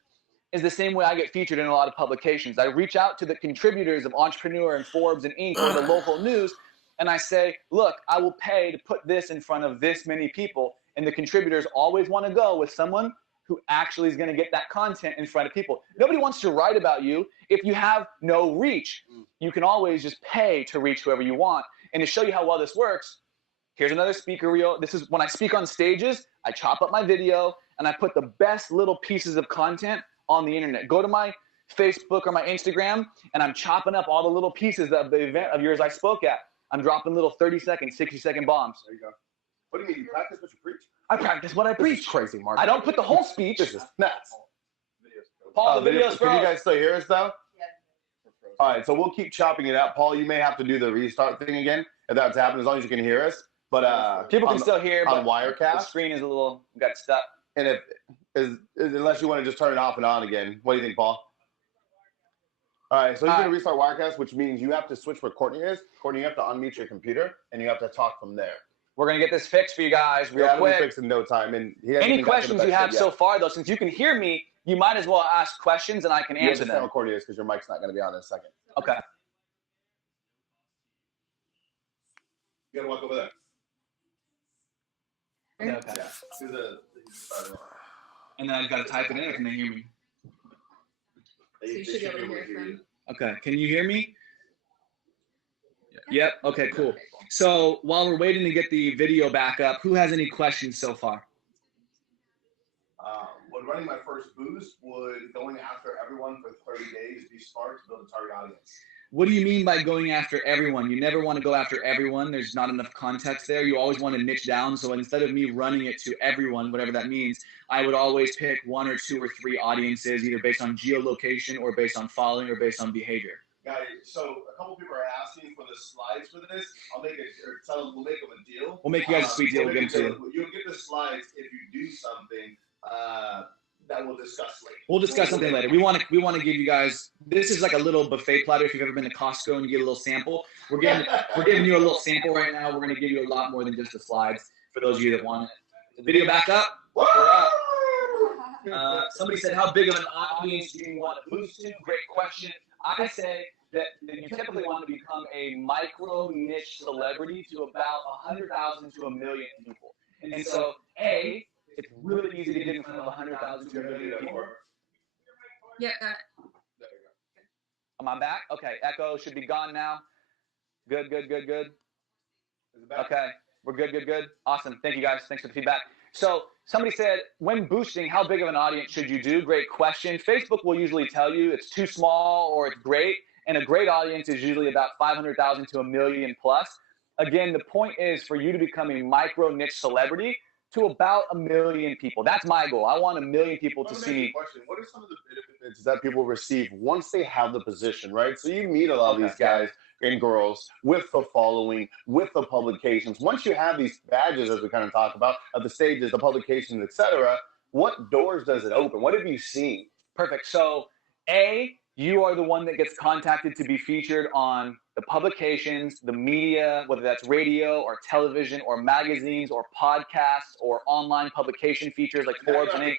is the same way I get featured in a lot of publications. I reach out to the contributors of Entrepreneur and Forbes and Inc. or the local news, and I say, look, I will pay to put this in front of this many people. And the contributors always want to go with someone who actually is going to get that content in front of people. Nobody wants to write about you if you have no reach. You can always just pay to reach whoever you want. And to show you how well this works, here's another speaker reel. This is when I speak on stages, I chop up my video and I put the best little pieces of content on the internet. Go to my Facebook or my Instagram and I'm chopping up all the little pieces of the event of yours I spoke at. I'm dropping little 30-second, 60-second bombs. There you go. What do you mean? You practice what you preach? I practice what I preach. This is crazy, Mark. I don't put the whole speech. This is nuts. Paul, the video's Can you froze. guys still hear us though? Yeah. All right, so we'll keep chopping it out. Paul, you may have to do the restart thing again if that's happening, as long as you can hear us. But People can still hear, on but the Wirecast. screen is a little got stuck. And if unless you want to just turn it off and on again, what do you think, Paul? All right, so you're gonna restart Wirecast, which means you have to switch where Courtney is. Courtney, you have to unmute your computer and you have to talk from there. We're gonna get this fixed for you guys real It'll be quick. fixed in no time. And he hasn't Any even gotten to the questions you best have shit so yet. far, though, since you can hear me, you might as well ask questions and I can You answer understand them. what Courtney is because your mic's not gonna be on in a second. Okay. You gotta walk over there. Okay. Yeah. And then I've got to type it in, or can they hear me? So you should be able to hear from. Okay. Can you hear me? Yep. Okay, cool. So while we're waiting to get the video back up, who has any questions so far? Would running my first boost, would going after everyone for 30 days be smart to build a target audience? What do you mean by going after everyone? You never want to go after everyone. There's not enough context there. You always want to niche down. So instead of me running it to everyone, whatever that means, I would always pick 1 or 2 or 3 audiences, either based on geolocation or based on following or based on behavior. Got it. So a couple people are asking for the slides for this. I'll make it, or tell them we'll make them a deal. We'll make you guys a sweet deal. We'll get them to you. You'll get the slides if you do something that we'll discuss later. We'll discuss something later. We want to give you guys. This is like a little buffet platter. If you've ever been to Costco and you get a little sample, we're giving you a little sample right now. We're going to give you a lot more than just the slides for those of you that want it. The video back up. We're up. Somebody said, how big of an audience do you want to boost to? Great question. I say that you typically want to become a micro niche celebrity to about 100,000 to 1 million people. And so, it's really easy to get in front of 100,000 to 1 million people. Yeah. Am I back? Okay, echo should be gone now. Good. Is it back? Okay, we're good. Awesome. Thank you guys. Thanks for the feedback. So somebody said, when boosting, how big of an audience should you do? Great question. Facebook will usually tell you it's too small or it's great. And a great audience is usually about 500,000 to 1 million plus. Again, the point is for you to become a micro niche celebrity to about 1 million people. That's my goal. I want 1 million people to see me. What are some of the benefits that people receive once they have the position, right? So you meet a lot of these guys and girls with the following, with the publications. Once you have these badges, as we kind of talk about, at the stages, the publications, etc., what doors does it open? What have you seen? Perfect. So, you are the one that gets contacted to be featured on the publications, the media, whether that's radio or television or magazines or podcasts or online publication features like Forbes and Inc.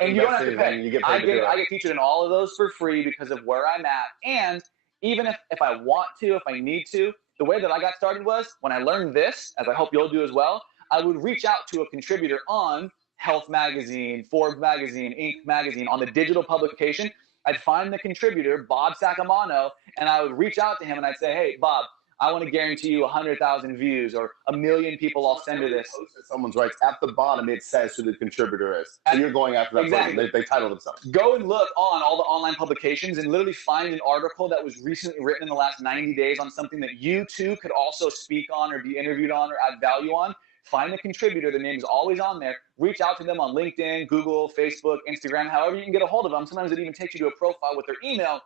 And you don't have to pay. You get I paid to do it. get featured in all of those for free because of where I'm at. And even if I want to, if I need to, the way that I got started was when I learned this, as I hope you'll do as well, I would reach out to a contributor on Health Magazine, Forbes Magazine, Inc. Magazine, on the digital publication. I'd find the contributor, Bob Sacamano, and I would reach out to him and I'd say, hey, Bob, I want to guarantee you 100,000 views or 1 million people I'll send to this. Someone's right. At the bottom, it says who the contributor is. So you're going after that Exactly. person. They title themselves. Go and look on all the online publications and literally find an article that was recently written in the last 90 days on something that you too could also speak on or be interviewed on or add value on. Find the contributor. Their name is always on there. Reach out to them on LinkedIn, Google, Facebook, Instagram, however you can get a hold of them. Sometimes it even takes you to a profile with their email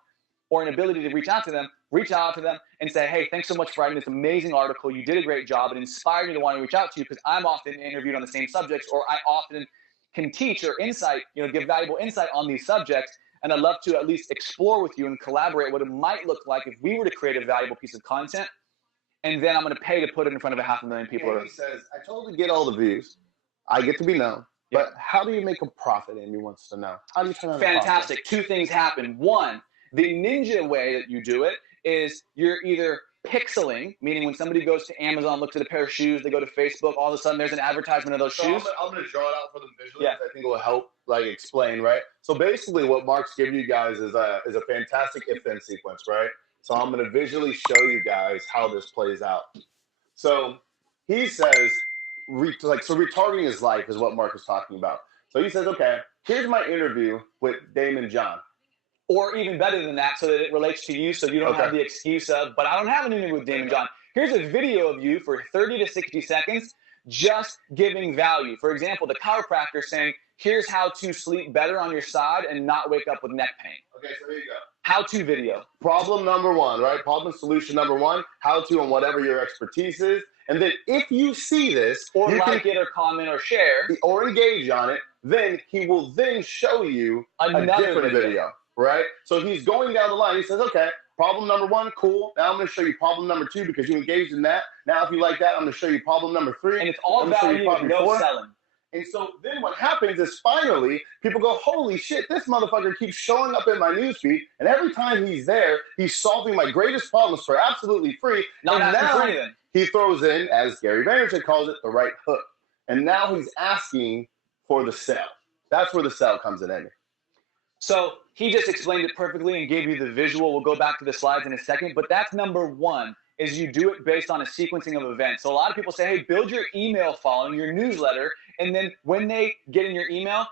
or an ability to reach out to them. Reach out to them and say, hey, thanks so much for writing this amazing article. You did a great job. It inspired me to want to reach out to you because I'm often interviewed on the same subjects, or I often can teach or give valuable insight on these subjects. And I'd love to at least explore with you and collaborate what it might look like if we were to create a valuable piece of content. And then I'm going to pay to put it in front of 500,000 people. And he says, I totally get all the views. I get to be known. But how do you make a profit, Amy wants to know? How do you turn on a profit? Fantastic. 2 things happen. 1, the ninja way that you do it is you're either pixeling, meaning when somebody goes to Amazon, looks at a pair of shoes, they go to Facebook, all of a sudden there's an advertisement of those shoes. I'm going to draw it out for them visually because I think it will help like explain, right? So basically what Mark's giving you guys is a fantastic if-then sequence, right? So I'm going to visually show you guys how this plays out. So he says, so retargeting his life is what Mark is talking about. So he says, okay, here's my interview with Daymond John. Or even better than that, so that it relates to you, so you don't have the excuse of, but I don't have an interview with Daymond John. Here's a video of you for 30 to 60 seconds, just giving value. For example, the chiropractor saying, here's how to sleep better on your side and not wake up with neck pain. Okay, so here you go. How-to video. Problem number one, right? Problem solution number one, how to on whatever your expertise is. And then if you see this, or like it or comment or share, or engage on it, then he will then show you a different video. Right? So he's going down the line. He says, okay, problem number one, cool. Now I'm going to show you problem number two because you engaged in that. Now, if you like that, I'm going to show you problem number three. And it's all value and no selling. And so then what happens is finally people go, holy shit, this motherfucker keeps showing up in my newsfeed. And every time he's there, he's solving my greatest problems for absolutely free. Not asking for anything. He throws in, as Gary Vaynerchuk calls it, the right hook. And now he's asking for the sell. That's where the sell comes in, Andy. So he just explained it perfectly and gave you the visual. We'll go back to the slides in a second. But that's number one, is you do it based on a sequencing of events. So a lot of people say, hey, build your email following, your newsletter. And then when they get in your email,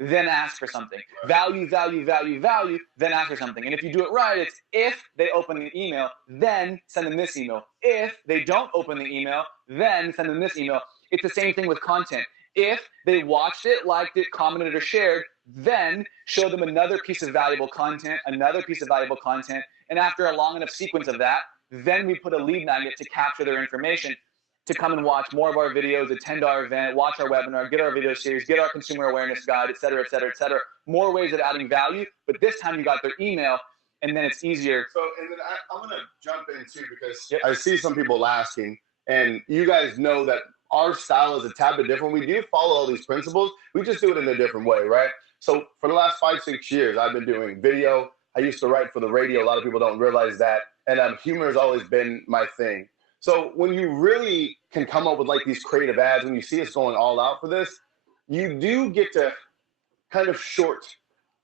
then ask for something. Value, then ask for something. And if you do it right, it's if they open the email, then send them this email. If they don't open the email, then send them this email. It's the same thing with content. If they watched it, liked it, commented, or shared, then show them another piece of valuable content, and after a long enough sequence of that, then we put a lead magnet to capture their information to come and watch more of our videos, a $10 event, watch our webinar, get our video series, get our consumer awareness guide, et cetera, et cetera, et cetera. More ways of adding value, but this time you got their email, and then it's easier. So, and then I'm going to jump in too because I see some people asking, and you guys know that our style is a tad bit different. We do follow all these principles. We just do it in a different way, right? So for the last 5-6 years, I've been doing video. I used to write for the radio. A lot of people don't realize that. And humor has always been my thing. So when you really can come up with like these creative ads, when you see us going all out for this, you do get to kind of short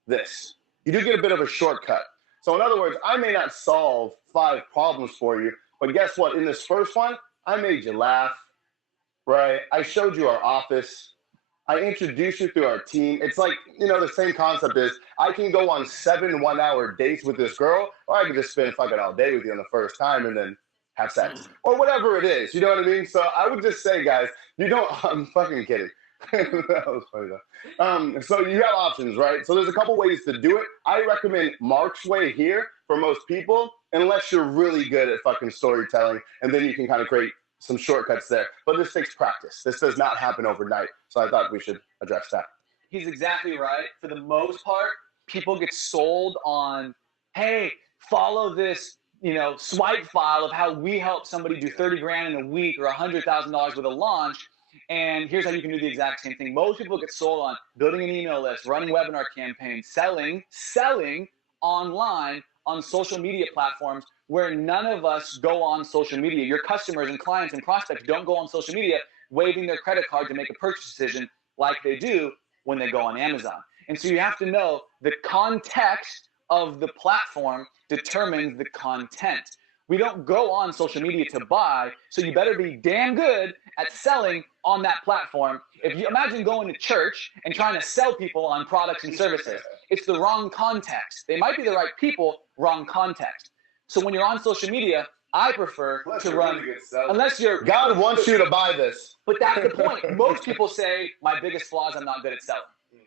this. You do get a bit of a shortcut. So in other words, I may not solve 5 problems for you, but guess what? In this first one, I made you laugh. Right? I showed you our office. I introduced you through our team. It's like, you know, the same concept is I can go on 7 one-hour dates with this girl, or I can just spend fucking all day with you on the first time and then have sex. Or whatever it is. You know what I mean? So I would just say, guys, you don't, I'm fucking kidding. That was funny though. So you have options, right? So there's a couple ways to do it. I recommend Mark's way here for most people, unless you're really good at fucking storytelling, and then you can kind of create some shortcuts there. But this takes practice. This does not happen overnight. So I thought we should address that. He's exactly right. For the most part, people get sold on, hey, follow this, you know, swipe file of how we help somebody do 30 grand in a week or $100,000 with a launch. And here's how you can do the exact same thing. Most people get sold on building an email list, running webinar campaigns, selling online on social media platforms where none of us go on social media. Your customers and clients and prospects don't go on social media waving their credit card to make a purchase decision like they do when they go on Amazon. And so you have to know the context of the platform determines the content. We don't go on social media to buy, so you better be damn good at selling on that platform. If you imagine going to church and trying to sell people on products and services, it's the wrong context. They might be the right people, wrong context. So when you're on social media, I prefer to run, unless you're... God wants you to buy this. But that's the point. Most people say, my biggest flaw is I'm not good at selling.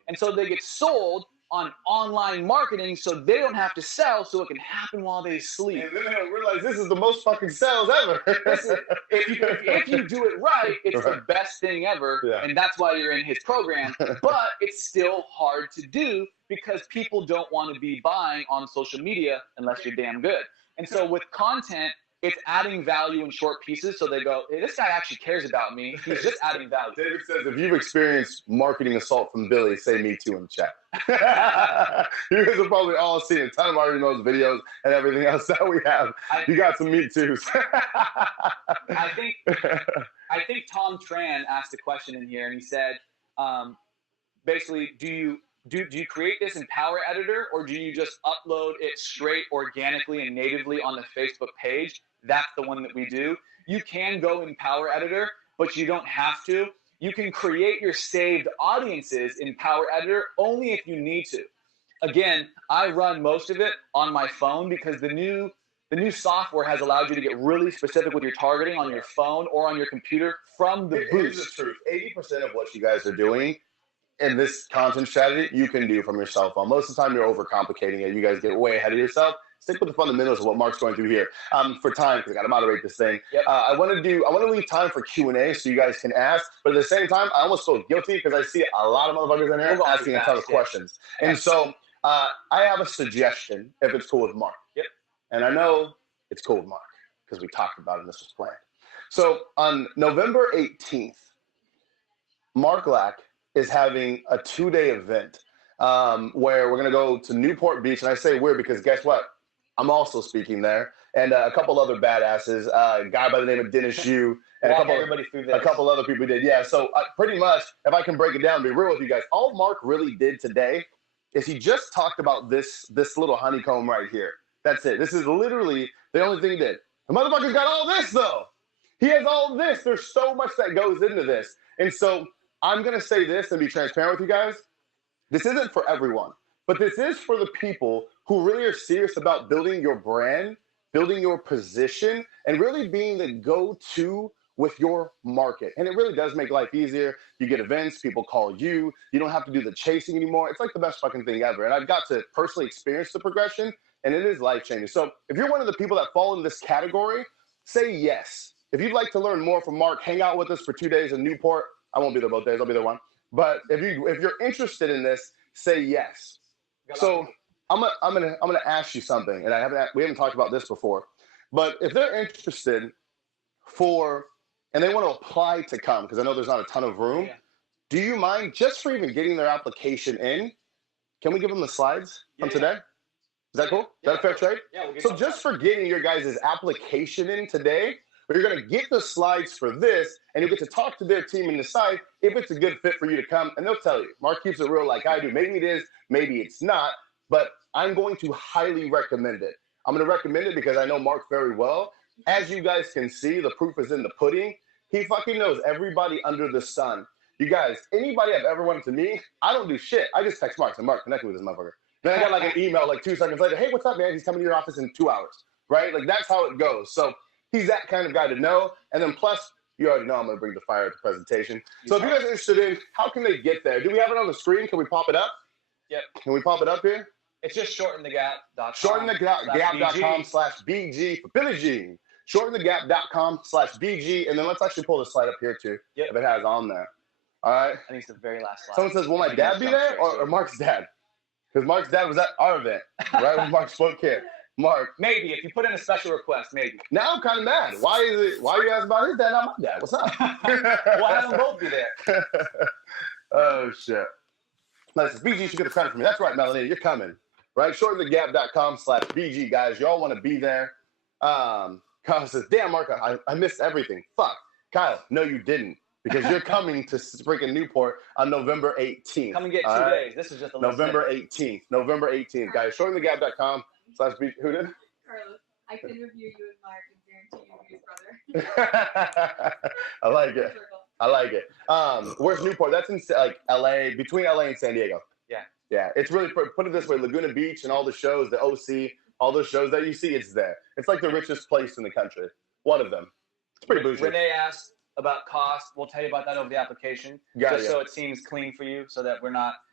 And so they get sold on online marketing so they don't have to sell, so it can happen while they sleep. And then they don't realize this is the most fucking sales ever. Listen, if you do it right, it's the best thing ever, and that's why you're in his program. But it's still hard to do because people don't want to be buying on social media unless you're damn good. And so with content, it's adding value in short pieces. So they go, hey, this guy actually cares about me. He's just adding value. David says, if you've experienced marketing assault from Billy, say me too in the chat. You guys have probably all seen a ton of Marty Mo's videos and everything else that we have. You got some me too's. I think Tom Tran asked a question in here, and he said, basically, do you create this in Power Editor, or do you just upload it straight organically and natively on the Facebook page? That's the one that we do. You can go in Power Editor, but you don't have to. You can create your saved audiences in Power Editor only if you need to. Again, I run most of it on my phone because the new software has allowed you to get really specific with your targeting on your phone or on your computer from the Here's boost. the truth. 80% of what you guys are doing in this content strategy, you can do from your cell phone. Most of the time, you're overcomplicating it. You guys get way ahead of yourself. Stick with the fundamentals of what Mark's going through here. For time, because I got to moderate this thing. Yep. I want to leave time for Q&A so you guys can ask. But at the same time, I almost feel guilty because I see a lot of motherfuckers in here asking a ton of questions. And so I have a suggestion, if it's cool with Mark. Yep. And I know it's cool with Mark because we talked about it and this was planned. So on November 18th, Mark Lack is having a 2-day event where we're going to go to Newport Beach. And I say we're because guess what? I'm also speaking there. And a couple other badasses, a guy by the name of Dennis Yu, and a couple other people did. Yeah, so pretty much, if I can break it down and be real with you guys, all Mark really did today is he just talked about this little honeycomb right here. That's it. This is literally the only thing he did. The motherfucker's got all this, though. He has all this. There's so much that goes into this. And so I'm going to say this and be transparent with you guys. This isn't for everyone, but this is for the people who really are serious about building your brand, building your position, and really being the go-to with your market. And it really does make life easier. You get events, people call you. You don't have to do the chasing anymore. It's like the best fucking thing ever. And I've got to personally experience the progression, and it is life-changing. So if you're one of the people that fall in this category, say yes. If you'd like to learn more from Mark, hang out with us for 2 days in Newport. I won't be there both days. I'll be there one. But if you're interested in this, say yes. So I'm gonna ask you something, and we haven't talked about this before. But if they're interested and they want to apply to come, because I know there's not a ton of room, do you mind just for even getting their application in? Can we give them the slides from today? Is that cool? Is that a fair trade? Yeah, we'll get So just for getting your guys' application in today, you're going to get the slides for this, and you'll get to talk to their team and decide if it's a good fit for you to come, and they'll tell you. Mark keeps it real like I do. Maybe it is, maybe it's not, but I'm going to highly recommend it. I'm going to recommend it because I know Mark very well. As you guys can see, the proof is in the pudding. He fucking knows everybody under the sun. You guys, anybody I've ever wanted to meet, I don't do shit. I just text Mark, and Mark, connect with this motherfucker. Then I got like an email like 2 seconds later, hey, what's up, man? He's coming to your office in 2 hours, right? Like that's how it goes. So he's that kind of guy to know. And then plus, you already know I'm going to bring the fire at the presentation. So if you guys are interested in, how can they get there? Do we have it on the screen? Can we pop it up? Yep. Can we pop it up here? It's just shortenthegap.com. Shortenthegap.com/BG for Billie Jean. Shortenthegap.com/BG. And then let's actually pull the slide up here too, if it has on there. All right. I think it's the very last slide. Someone says, will my dad be there or Mark's dad? Because Mark's dad was at our event, right? When Mark spoke here. Mark. Maybe, if you put in a special request, maybe. Now I'm kind of mad. Why are you asking about his dad, not my dad? What's up? Why have them both be there? Oh, shit. Listen, BG should get the credit for me. That's right, Melanie. You're coming. Right? Shortenthegap.com/BG, guys. Y'all want to be there. Kyle says, damn, Mark, I missed everything. Fuck. Kyle, no, you didn't. Because you're coming to freaking Newport on November 18th. Come and get 2 days. This is just a November 18th. November 18th, guys. Shortenthegap.com/BG. Who did? Carlos, I can review you and Mark and guarantee you be his brother. I like it. I like it. Where's Newport? That's in like LA, between LA and San Diego. Yeah. Yeah. It's really, put it this way, Laguna Beach and all the shows, the OC, all those shows that you see, it's there. It's like the richest place in the country. One of them. It's pretty bougie. Renee asked about cost. We'll tell you about that over the application. So it seems clean for you, so that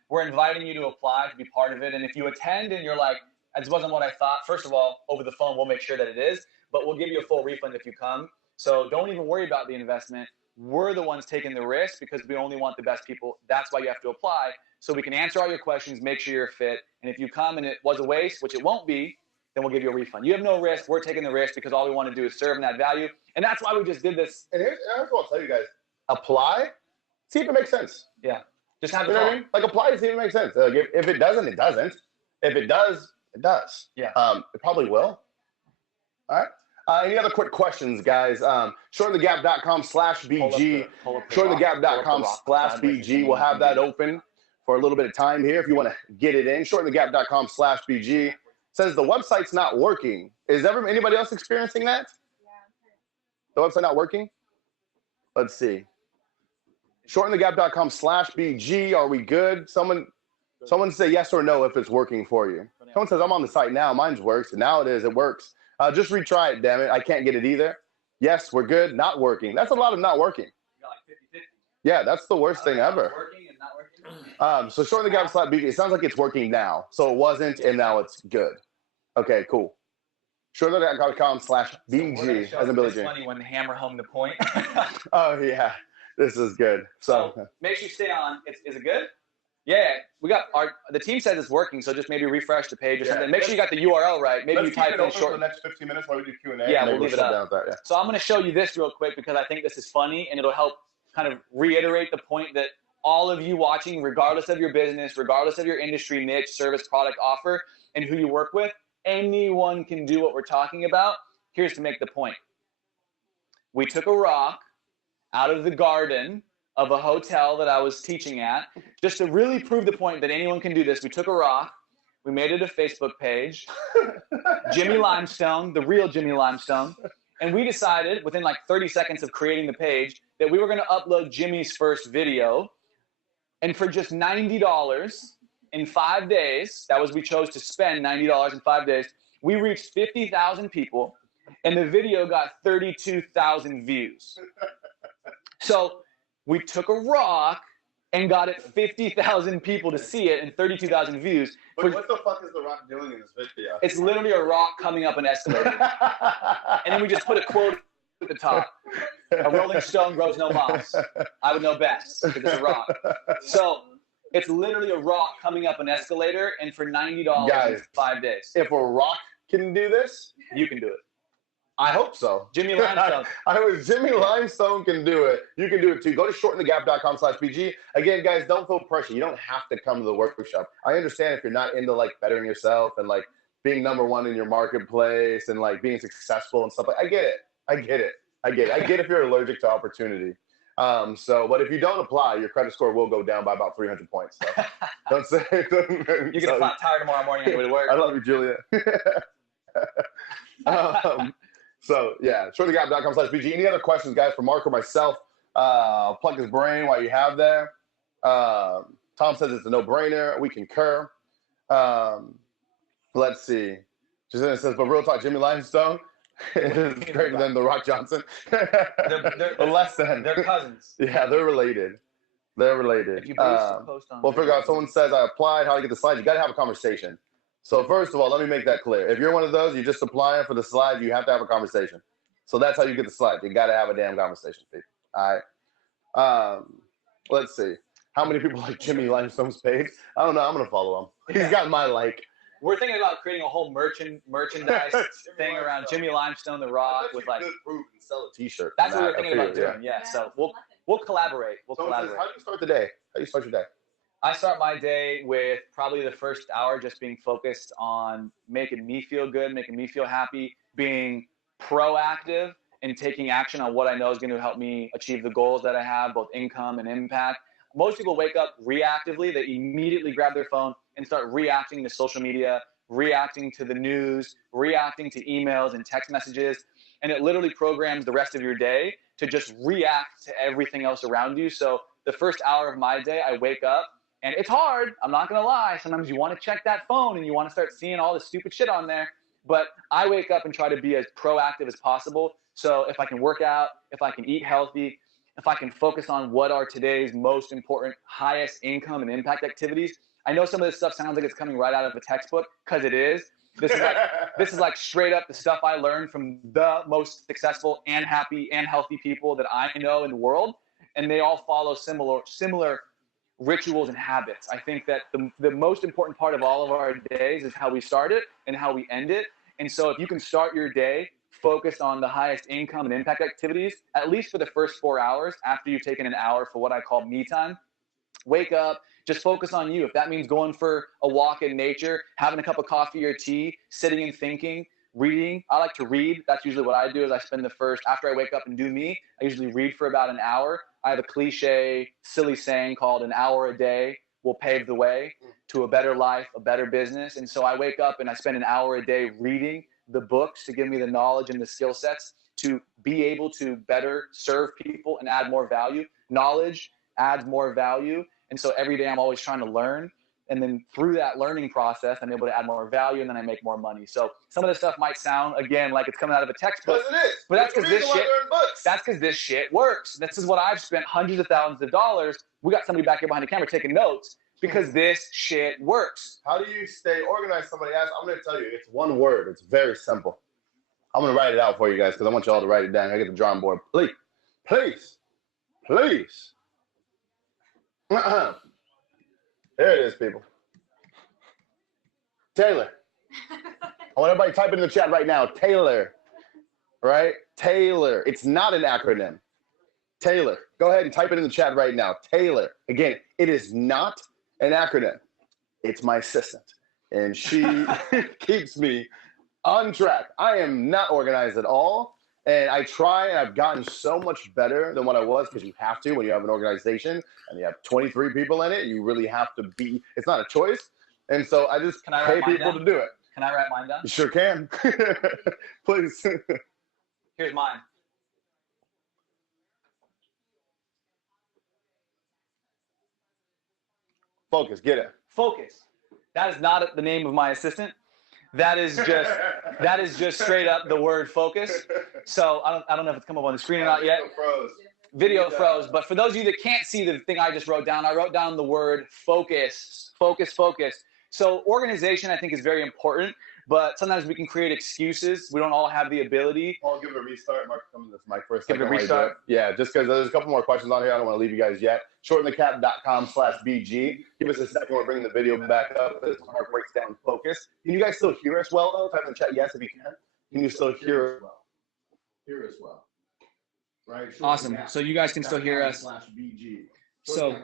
we're inviting you to apply to be part of it. And if you attend and you're like, this wasn't what I thought, first of all, over the phone, we'll make sure that it is, but we'll give you a full refund if you come. So don't even worry about the investment. We're the ones taking the risk because we only want the best people. That's why you have to apply, so we can answer all your questions, make sure you're fit. And if you come and it was a waste, which it won't be, then we'll give you a refund. You have no risk. We're taking the risk because all we want to do is serve and add value. And that's why we just did this. And here's what I'll tell you guys. Apply. See if it makes sense. Yeah. Just have the You know call. what I mean? Like, apply to see if it makes sense. Like, if it doesn't, it doesn't. If it does, it does. Yeah. It probably will. All right. Any other quick questions, guys? Shortenthegap.com/BG. Shortenthegap.com/BG. We'll have that open for a little bit of time here if you want to get it in. Shortenthegap.com/BG. Says the website's not working. Is anybody else experiencing that? The website not working? Let's see. Shortenthegap.com/BG. Are we good? Someone say yes or no if it's working for you. Someone says, I'm on the site now. Mine's works. And now it is. It works. Just retry it, damn it. I can't get it either. Yes, we're good. Not working. That's a lot of not working. Yeah, that's the worst thing ever. Working and not working. So Shortenthegap/BG. It sounds like it's working now. So it wasn't, and now it's good. Okay, cool. Shortenthegap.com/BG. As in Billie It's Jean. funny when they hammer home the point. Oh, yeah. This is good. So make sure you stay on. Is it good? Yeah, the team says it's working, so just maybe refresh the page or something. Make sure you got the URL right. Maybe you type in short. For the next 15 minutes while we do Q&A. Yeah, we'll leave it up. That, yeah. So I'm going to show you this real quick because I think this is funny and it'll help kind of reiterate the point that all of you watching, regardless of your business, regardless of your industry, niche, service, product, offer, and who you work with, anyone can do what we're talking about. Here's to make the point. We took a rock out of the garden of a hotel that I was teaching at, just to really prove the point that anyone can do this. We took a rock, we made it a Facebook page, Jimmy Limestone, the real Jimmy Limestone, and we decided within like 30 seconds of creating the page that we were going to upload Jimmy's first video, and for just $90 in 5 days, we chose to spend $90 in 5 days, we reached 50,000 people, and the video got 32,000 views. So we took a rock and got it 50,000 people to see it and 32,000 views. But what the fuck is the rock doing in this video? It's literally a rock coming up an escalator. And then we just put a quote at the top. A rolling stone grows no moss. I would know best because it's a rock. So it's literally a rock coming up an escalator and for $90 in 5 days. If a rock can do this, you can do it. I hope so. Jimmy Limestone. Jimmy Limestone can do it. You can do it too. Go to shortenthegap.com/BG. Again, guys, don't feel pressure. You don't have to come to the workshop. I understand if you're not into like bettering yourself and like being number one in your marketplace and like being successful and stuff. I get it. I get if you're allergic to opportunity. But if you don't apply, your credit score will go down by about 300 points. So don't say it. You're going to flat tire tomorrow morning on your way to work. I love you, Julia. So yeah, shortenthegap.com/BG. Any other questions, guys, for Mark or myself? Plug his brain while you have there. Tom says it's a no-brainer. We concur. Let's see. Justina says, but real talk, Jimmy Limestone is greater than The Rock Johnson. They're less than. They're cousins. Yeah, they're related. They're related. If you post on we'll figure out. Someone says I applied. How to get the slides? You got to have a conversation. So first of all, let me make that clear. If you're one of those, you're just applying for the slides, you have to have a conversation. So that's how you get the slides. You got to have a damn conversation, people. All right. Let's see. How many people like Jimmy Limestone's page? I don't know. I'm going to follow him. He's got my like. We're thinking about creating a whole merchandise thing around Jimmy Limestone, The Rock, with like. Sell a T-shirt. That's what we're thinking about doing. Yeah. So we'll collaborate. We'll collaborate. How do you start the day? How do you start your day? I start my day with probably the first hour just being focused on making me feel good, making me feel happy, being proactive and taking action on what I know is going to help me achieve the goals that I have, both income and impact. Most people wake up reactively. They immediately grab their phone and start reacting to social media, reacting to the news, reacting to emails and text messages. And it literally programs the rest of your day to just react to everything else around you. So the first hour of my day, I wake up. And it's hard, I'm not gonna lie. Sometimes you wanna check that phone and you wanna start seeing all the stupid shit on there. But I wake up and try to be as proactive as possible. So if I can work out, if I can eat healthy, if I can focus on what are today's most important, highest income and impact activities. I know some of this stuff sounds like it's coming right out of a textbook, because it is. This is like straight up the stuff I learned from the most successful and happy and healthy people that I know in the world. And they all follow similar rituals and habits. I think that the most important part of all of our days is how we start it and how we end it. And so if you can start your day focused on the highest income and impact activities, at least for the first 4 hours after you've taken an hour for what I call me time, wake up, just focus on you. If that means going for a walk in nature, having a cup of coffee or tea, sitting and thinking, reading. I like to read. That's usually what I do is I spend the first, after I wake up and do me, I usually read for about an hour. I have a cliche, silly saying called an hour a day will pave the way to a better life, a better business. And so I wake up and I spend an hour a day reading the books to give me the knowledge and the skill sets to be able to better serve people and add more value. Knowledge adds more value. And so every day I'm always trying to learn. And then through that learning process, I'm able to add more value, and then I make more money. So some of this stuff might sound, again, like it's coming out of a textbook. Because it is. But that's because this this shit works. This is what I've spent hundreds of thousands of dollars. We got somebody back here behind the camera taking notes because this shit works. How do you stay organized? Somebody asked. I'm going to tell you. It's one word. It's very simple. I'm going to write it out for you guys because I want you all to write it down. I get the drawing board. Please. Please. Please. There it is, people. Taylor. I want everybody to type it in the chat right now. Taylor. Right? Taylor. It's not an acronym. Taylor. Go ahead and type it in the chat right now. Taylor. Again, it is not an acronym. It's my assistant. And she keeps me on track. I am not organized at all. And I try, and I've gotten so much better than what I was because you have to when you have an organization and you have 23 people in it. You really have to be, it's not a choice. And so I just pay people to do it. Can I write mine down? You sure can. Please. Here's mine. Focus, get it. Focus. That is not the name of my assistant. That is just straight up the word focus. So I don't know if it's come up on the screen or not yet. Video froze. But for those of you that can't see the thing I just wrote down, I wrote down the word focus. Focus, focus. So organization, I think, is very important. But sometimes we can create excuses. We don't all have the ability. I'll give it a restart. Mark, come to this mic for a second. Give it a restart. Yeah, just because there's a couple more questions on here. I don't want to leave you guys yet. shortenthecap.com/BG. Give us a second. We're bringing the video back up. This one breaks down focus. Can you guys still hear us well, though? Type in the chat yes if you can. Can you still hear us well? Hear us well. Right? Awesome. So you guys can still hear us. /BG. So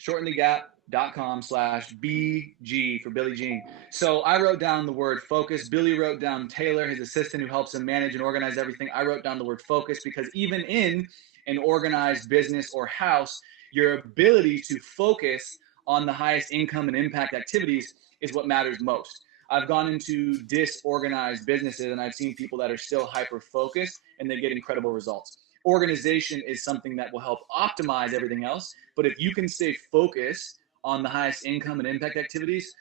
shortenthegap.com/BG for Billie Jean. So I wrote down the word focus. Billy wrote down Taylor, his assistant who helps him manage and organize everything. I wrote down the word focus because even in an organized business or house, your ability to focus on the highest income and impact activities is what matters most. I've gone into disorganized businesses and I've seen people that are still hyper-focused and they get incredible results. Organization is something that will help optimize everything else. But if you can stay focused on the highest income and impact activities,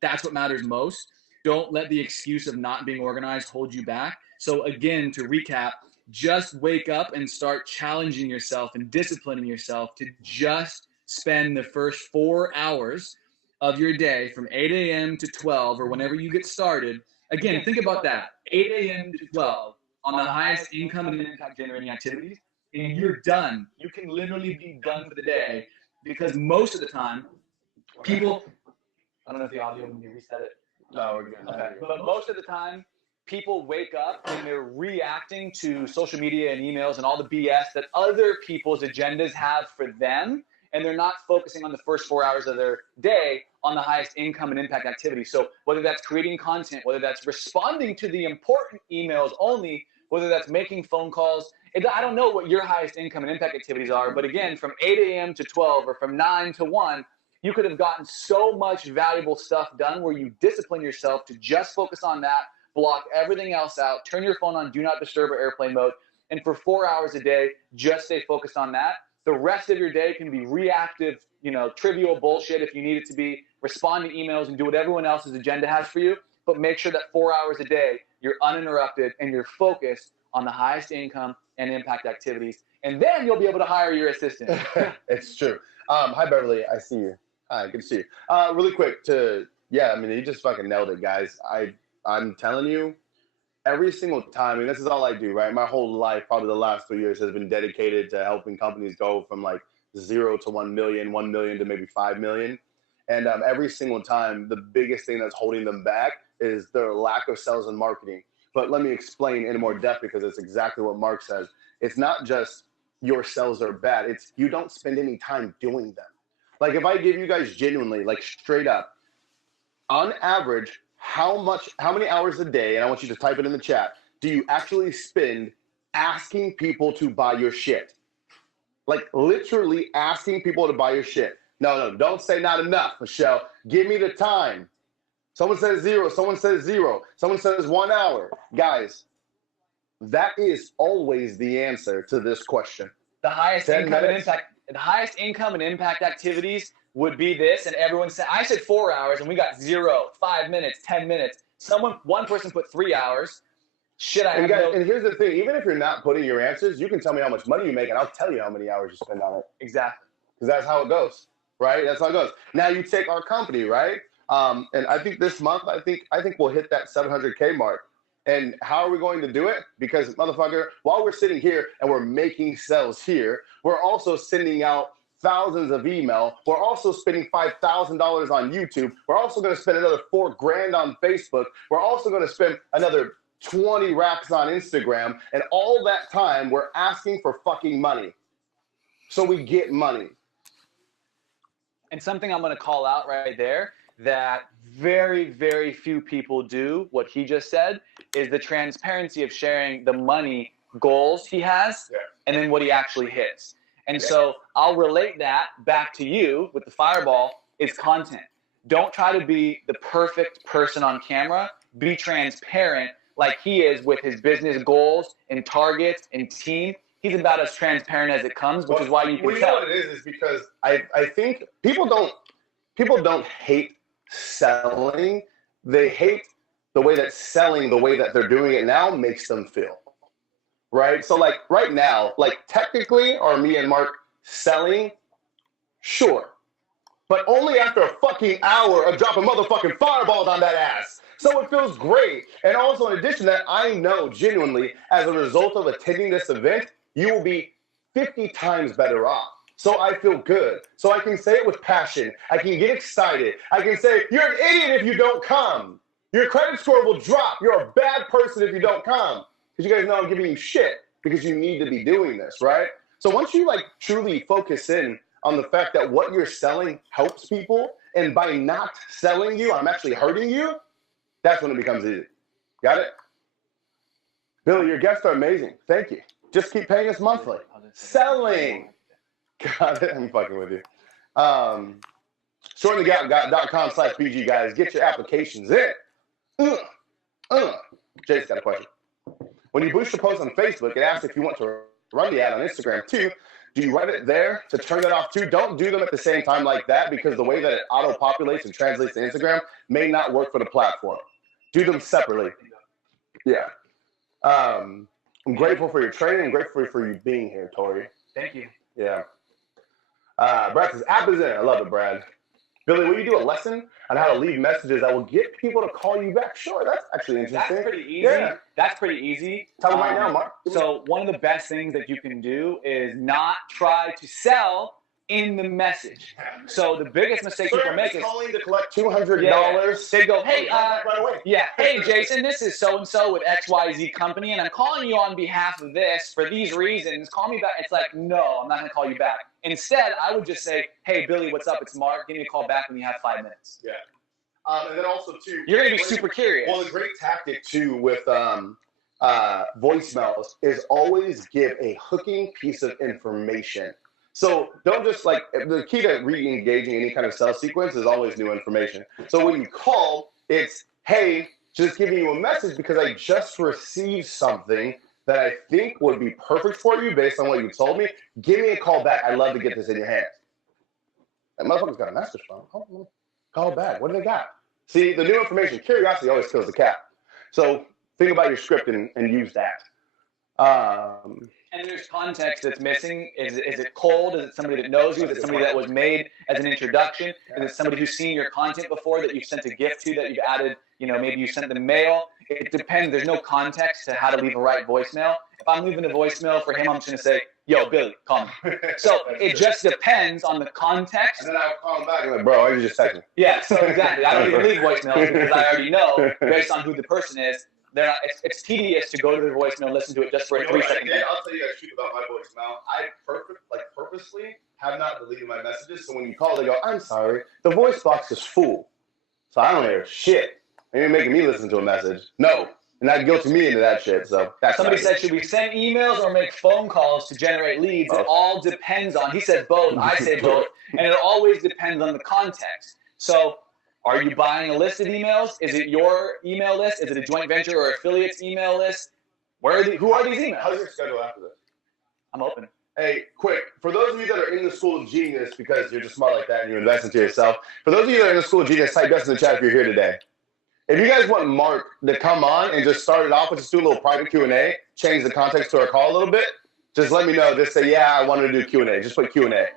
that's what matters most. Don't let the excuse of not being organized hold you back. So again, to recap, just wake up and start challenging yourself and disciplining yourself to just spend the first 4 hours of your day from 8 a.m. to 12 or whenever you get started. Again, think about that. 8 a.m. to 12 on the highest income and impact generating activities, and you're done. You can literally be done for the day because most of the time, people, I don't know if the audio, let me reset it. No, we're good. Okay. But most of the time, people wake up and they're reacting to social media and emails and all the BS that other people's agendas have for them, and they're not focusing on the first 4 hours of their day on the highest income and impact activity. So whether that's creating content, whether that's responding to the important emails only, whether that's making phone calls, I don't know what your highest income and impact activities are, but again, from 8 a.m. to 12 or from 9 to 1, you could have gotten so much valuable stuff done where you discipline yourself to just focus on that, block everything else out, turn your phone on Do Not Disturb or airplane mode, and for 4 hours a day, just stay focused on that. The rest of your day can be reactive, trivial bullshit if you need it to be, respond to emails and do what everyone else's agenda has for you, but make sure that 4 hours a day, you're uninterrupted and you're focused on the highest income and impact activities. And then you'll be able to hire your assistant. It's true. Hi, Beverly. I see you. Hi, good to see you. Really quick you just fucking nailed it, guys. I'm telling you, every single time, this is all I do, right? My whole life, probably the last 3 years, has been dedicated to helping companies go from like 0 to 1 million, 1 million to maybe 5 million. And every single time, the biggest thing that's holding them back is their lack of sales and marketing. But let me explain in more depth because it's exactly what Mark says. It's not just your sales are bad. It's you don't spend any time doing them. Like if I give you guys genuinely, like straight up, on average, how many hours a day, and I want you to type it in the chat, do you actually spend asking people to buy your shit? Like literally asking people to buy your shit. No, don't say not enough, Michelle. Give me the time. Someone says 0. Someone says 0. Someone says 1 hour. Guys, that is always the answer to this question. The highest income and impact activities would be this, and everyone said, I said 4 hours, and we got 0, 5 minutes, 10 minutes. One person put 3 hours. Shit, and here's the thing, even if you're not putting your answers, you can tell me how much money you make, and I'll tell you how many hours you spend on it. Exactly. Because that's how it goes, right? That's how it goes. Now you take our company, right? And I think this month, I think we'll hit that 700K mark. And how are we going to do it? Because, motherfucker, while we're sitting here and we're making sales here, we're also sending out thousands of email. We're also spending $5,000 on YouTube. We're also going to spend another $4,000 on Facebook. We're also going to spend another 20 racks on Instagram. And all that time, we're asking for fucking money. So we get money. And something I'm going to call out right there that very, very few people do, what he just said, is the transparency of sharing the money goals he has and then what he actually hits. And so I'll relate that back to you with the Fireball is content. Don't try to be the perfect person on camera. Be transparent like he is with his business goals and targets and team. He's about as transparent as it comes, which is why you can tell. You know what it is because I think people don't hate selling. They hate the way that selling, the way that they're doing it now makes them feel. Right? So like right now, like technically are me and Mark selling? Sure. But only after a fucking hour of dropping motherfucking fireballs on that ass. So it feels great. And also in addition to that, I know genuinely as a result of attending this event, you will be 50 times better off. So I feel good. So I can say it with passion. I can get excited. I can say, you're an idiot if you don't come. Your credit score will drop. You're a bad person if you don't come. Because you guys know I'm giving you shit because you need to be doing this, right? So once you like truly focus in on the fact that what you're selling helps people, and by not selling you, I'm actually hurting you, that's when it becomes easy. Got it? Billy, your guests are amazing. Thank you. Just keep paying us monthly. Selling. Got it? I'm fucking with you. Shortenthegap.com/BG, guys. Get your applications in. Jake's got a question. When you boost your post on Facebook, it asks if you want to run the ad on Instagram too. Do you write it there to turn it off too? Don't do them at the same time like that because the way that it auto-populates and translates to Instagram may not work for the platform. Do them separately. Yeah. I'm grateful for your training. I'm grateful for you being here, Tori. Thank you. Yeah. Brad says, app is in. I love it, Brad. Billy, will you do a lesson on how to leave messages that will get people to call you back? Sure, that's actually interesting. That's pretty easy. Yeah. That's pretty easy. Tell them right now, Mark. So one of the best things that you can do is not try to sell in the message. So the biggest mistake people make is calling to collect $200. They go, hey, right away. Hey, Jason, this is so-and-so with XYZ company, and I'm calling you on behalf of this for these reasons. Call me back. It's like, no, I'm not going to call you back. Instead, I would just say, hey, Billy, what's up? It's Mark. Give me a call back when you have 5 minutes. Yeah. And then also, too, you're going to be super curious. Well, the great tactic, too, with voicemails is always give a hooking piece of information. So don't just like, the key to re-engaging any kind of sales sequence is always new information. So when you call, it's, hey, just giving you a message because I just received something that I think would be perfect for you based on what you told me. Give me a call back. I'd love to get this in your hands. That motherfucker's got a message phone. Call back. What do they got? See, the new information, curiosity always kills the cat. So think about your script and use that. And there's context that's missing. Is it cold? Is it somebody that knows you? Is it somebody that was made as an introduction? Is it somebody who's seen your content before that you've sent a gift to, that you've added, maybe you sent them mail? It depends. There's no context to how to leave a right voicemail. If I'm leaving a voicemail for him, I'm just going to say, yo, Billy, call me. So it just depends on the context. And then I'll call him back and like, bro, I just text me. Yeah, so exactly. I don't even leave voicemails because I already know, based on who the person is, they're not, it's tedious to go to the voicemail, listen to it just for a 3-second thing. I'll tell you guys the truth about my voicemail. I purposely have not deleted my messages, so when you call, they go, I'm sorry, the voice box is full. So I don't hear shit. You're making me listen to a message. No. And that guilty me into that shit. So that's somebody said, should we send emails or make phone calls to generate leads? It all depends on, he said both, I say both, and it always depends on the context. So are you buying a list of emails? Is it your email list? Is it a joint venture or affiliate's email list? Who are these emails? How's your schedule after this? I'm open. Hey, quick, for those of you that are in the School of Genius, because you're just smart like that and you invest into yourself, for those of you that are in the School of Genius, type yes in the chat if you're here today. If you guys want Mark to come on and just start it off with just do a little private Q&A, change the context to our call a little bit, just let me know. Just say, yeah, I wanted to do Q&A. Just put Q&A.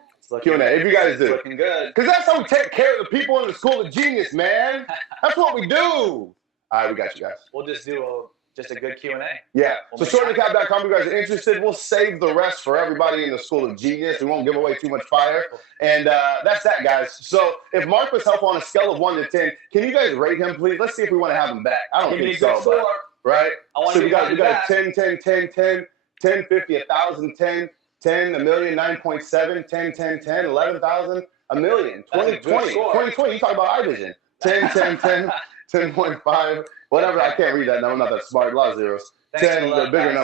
Q&A, if you guys do. Looking good. Because that's how we take care of the people in the School of Genius, man. That's what we do. All right, we got you guys. We'll just do just a good Q&A. Yeah. So shortlycap.com, if you guys are interested, we'll save the rest for everybody in the School of Genius. We won't give away too much fire. And that's that, guys. So if Mark was helpful on a scale of 1 to 10, can you guys rate him, please? Let's see if we want to have him back. I don't think so, but, right? So we got 10, 10, 10, 10, 10, 50, 1,000, 10, 10, a million, 9.7, 10, 10, 10, 11,000, a million, 20, 20, 20, 20. You talk about iVision. 10, 10, 10, 10.5, whatever. I can't read that number. I'm not that smart. A lot of zeros. 10, the bigger number.